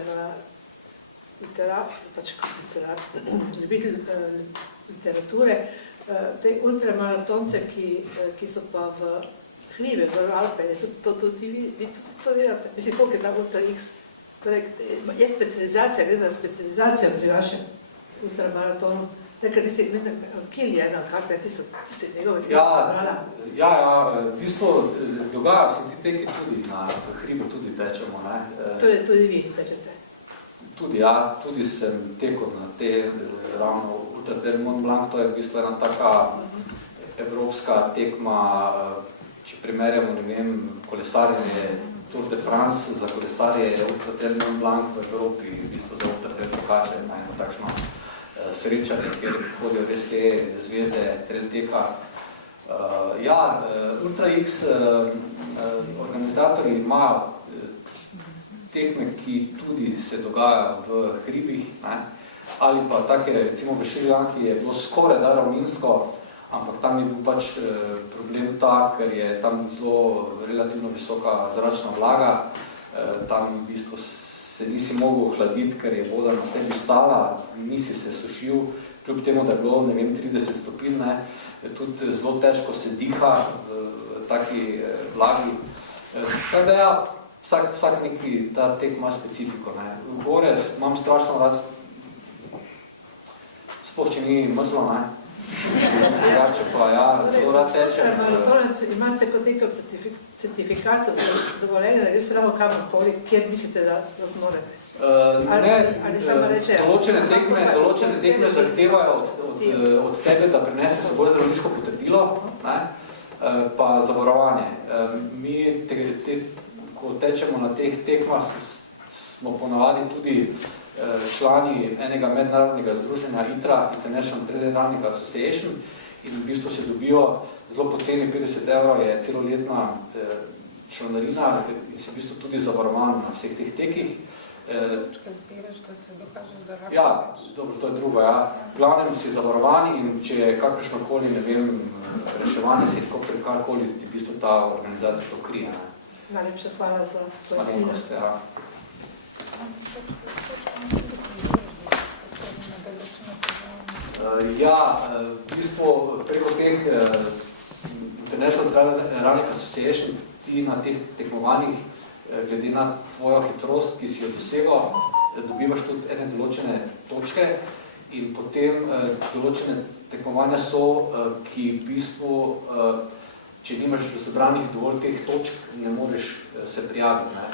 ljubitelj literature, te ultramaratonce, ki so pa v hribe, v Alpe, to tudi vi to delate? Mislim, koliko je ta Ultra X? Torej, je specializacija, gre za specializacijo pri vašem ultramaratonu? Nekaj tisti, kil je ena, kakve tisti njegove, ki se brala? Ja, v bistvu dogajajo se ti teki tudi na hribu, tudi tečemo. Ne? Torej, tudi vi tečete? Tudi, ja, tudi sem tekel na te ravno Ultra Trail Mont Blanc, to je v bistvu ena taka evropska tekma, če primerjamo, ne vem, kolesarjenje Tour de France, za kolesarje je Ultra Trail Mont Blanc v Evropi, v bistvu za Ultra Trail Pokače, eno takšno srečanje, kjer hodijo res te zvezde trail teka. Ultra X organizatorji imajo tekme, ki tudi se dogajajo v hribih, ne? Ali pa take, recimo v Šrilanki je bilo skoraj da ravninsko, ampak tam je bil pač problem ta, ker je tam zelo relativno visoka zračna vlaga, tam v bistvu se nisi mogel ohladiti, ker je voda na tebi stala, nisi se sušil, kljub temu, da je bilo, ne vem, 30 stopinj, ne? Tudi zelo težko se diha v taki vlagi. Tako da ja, vsak neki ta tek ima specifiko. Ne. V gore imam strašno rad, sploh če ni mrzlo, ne. Drugače pa ja, zelo rad tečem. Maratonac, imate kot neko certifikacijo, dovoljenje, da greste ravno kamorkoli, kjer mislite, da zmorete? Ne, določene tekme zahtevajo od tebe, da prinese seboj zdravniško potrdilo, ne, pa zavarovanje. Mi ko tečemo na teh tekmah, smo ponavadi tudi člani enega mednarodnega združenja ITRA, International Trail Running Association, in v bistvu se dobijo zelo poceni 50 €, je celoletna članarina in se v bistvu tudi zavarovan na vseh teh tekih. Ja, dobro, to je drugo, ja. V glavnem si zavarovani in če je kakršnokoli, ne vem, reševanje se helikopter, karkoli, ti v bistvu ta organizacija to krije. Najlepša hvala za pojasnilo. Ja. V bistvu preko teh International Trail Running Association ti na teh tekmovanjih, glede na tvojo hitrost, ki si jo dosegal, dobivaš tudi ene določene točke in potem določene tekmovanja so, ki v bistvu, če nimaš zbranih dovolj teh točk, ne moreš se prijaviti. Ne?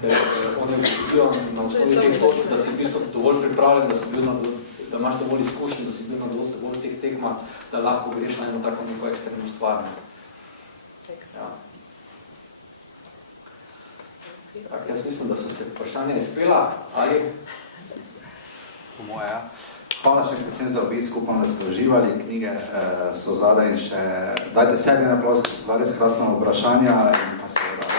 Ker oni obvestijo na osnovi teh točk, da si v bistvu dovolj pripravljen, da imaš dovolj izkušnje, da si bil na dovolj teh tekma, da lahko greš na eno tako neko ekstremno stvar. Ja. Tak, jaz mislim, da so se vprašanja izpela. Ali? Po moje, ja. Hvala še predvsem za obisk, upam, da ste uživali, knjige so zadaj in še dajte sebi na aplavz, ker so bila res krasna vprašanja in pa seveda.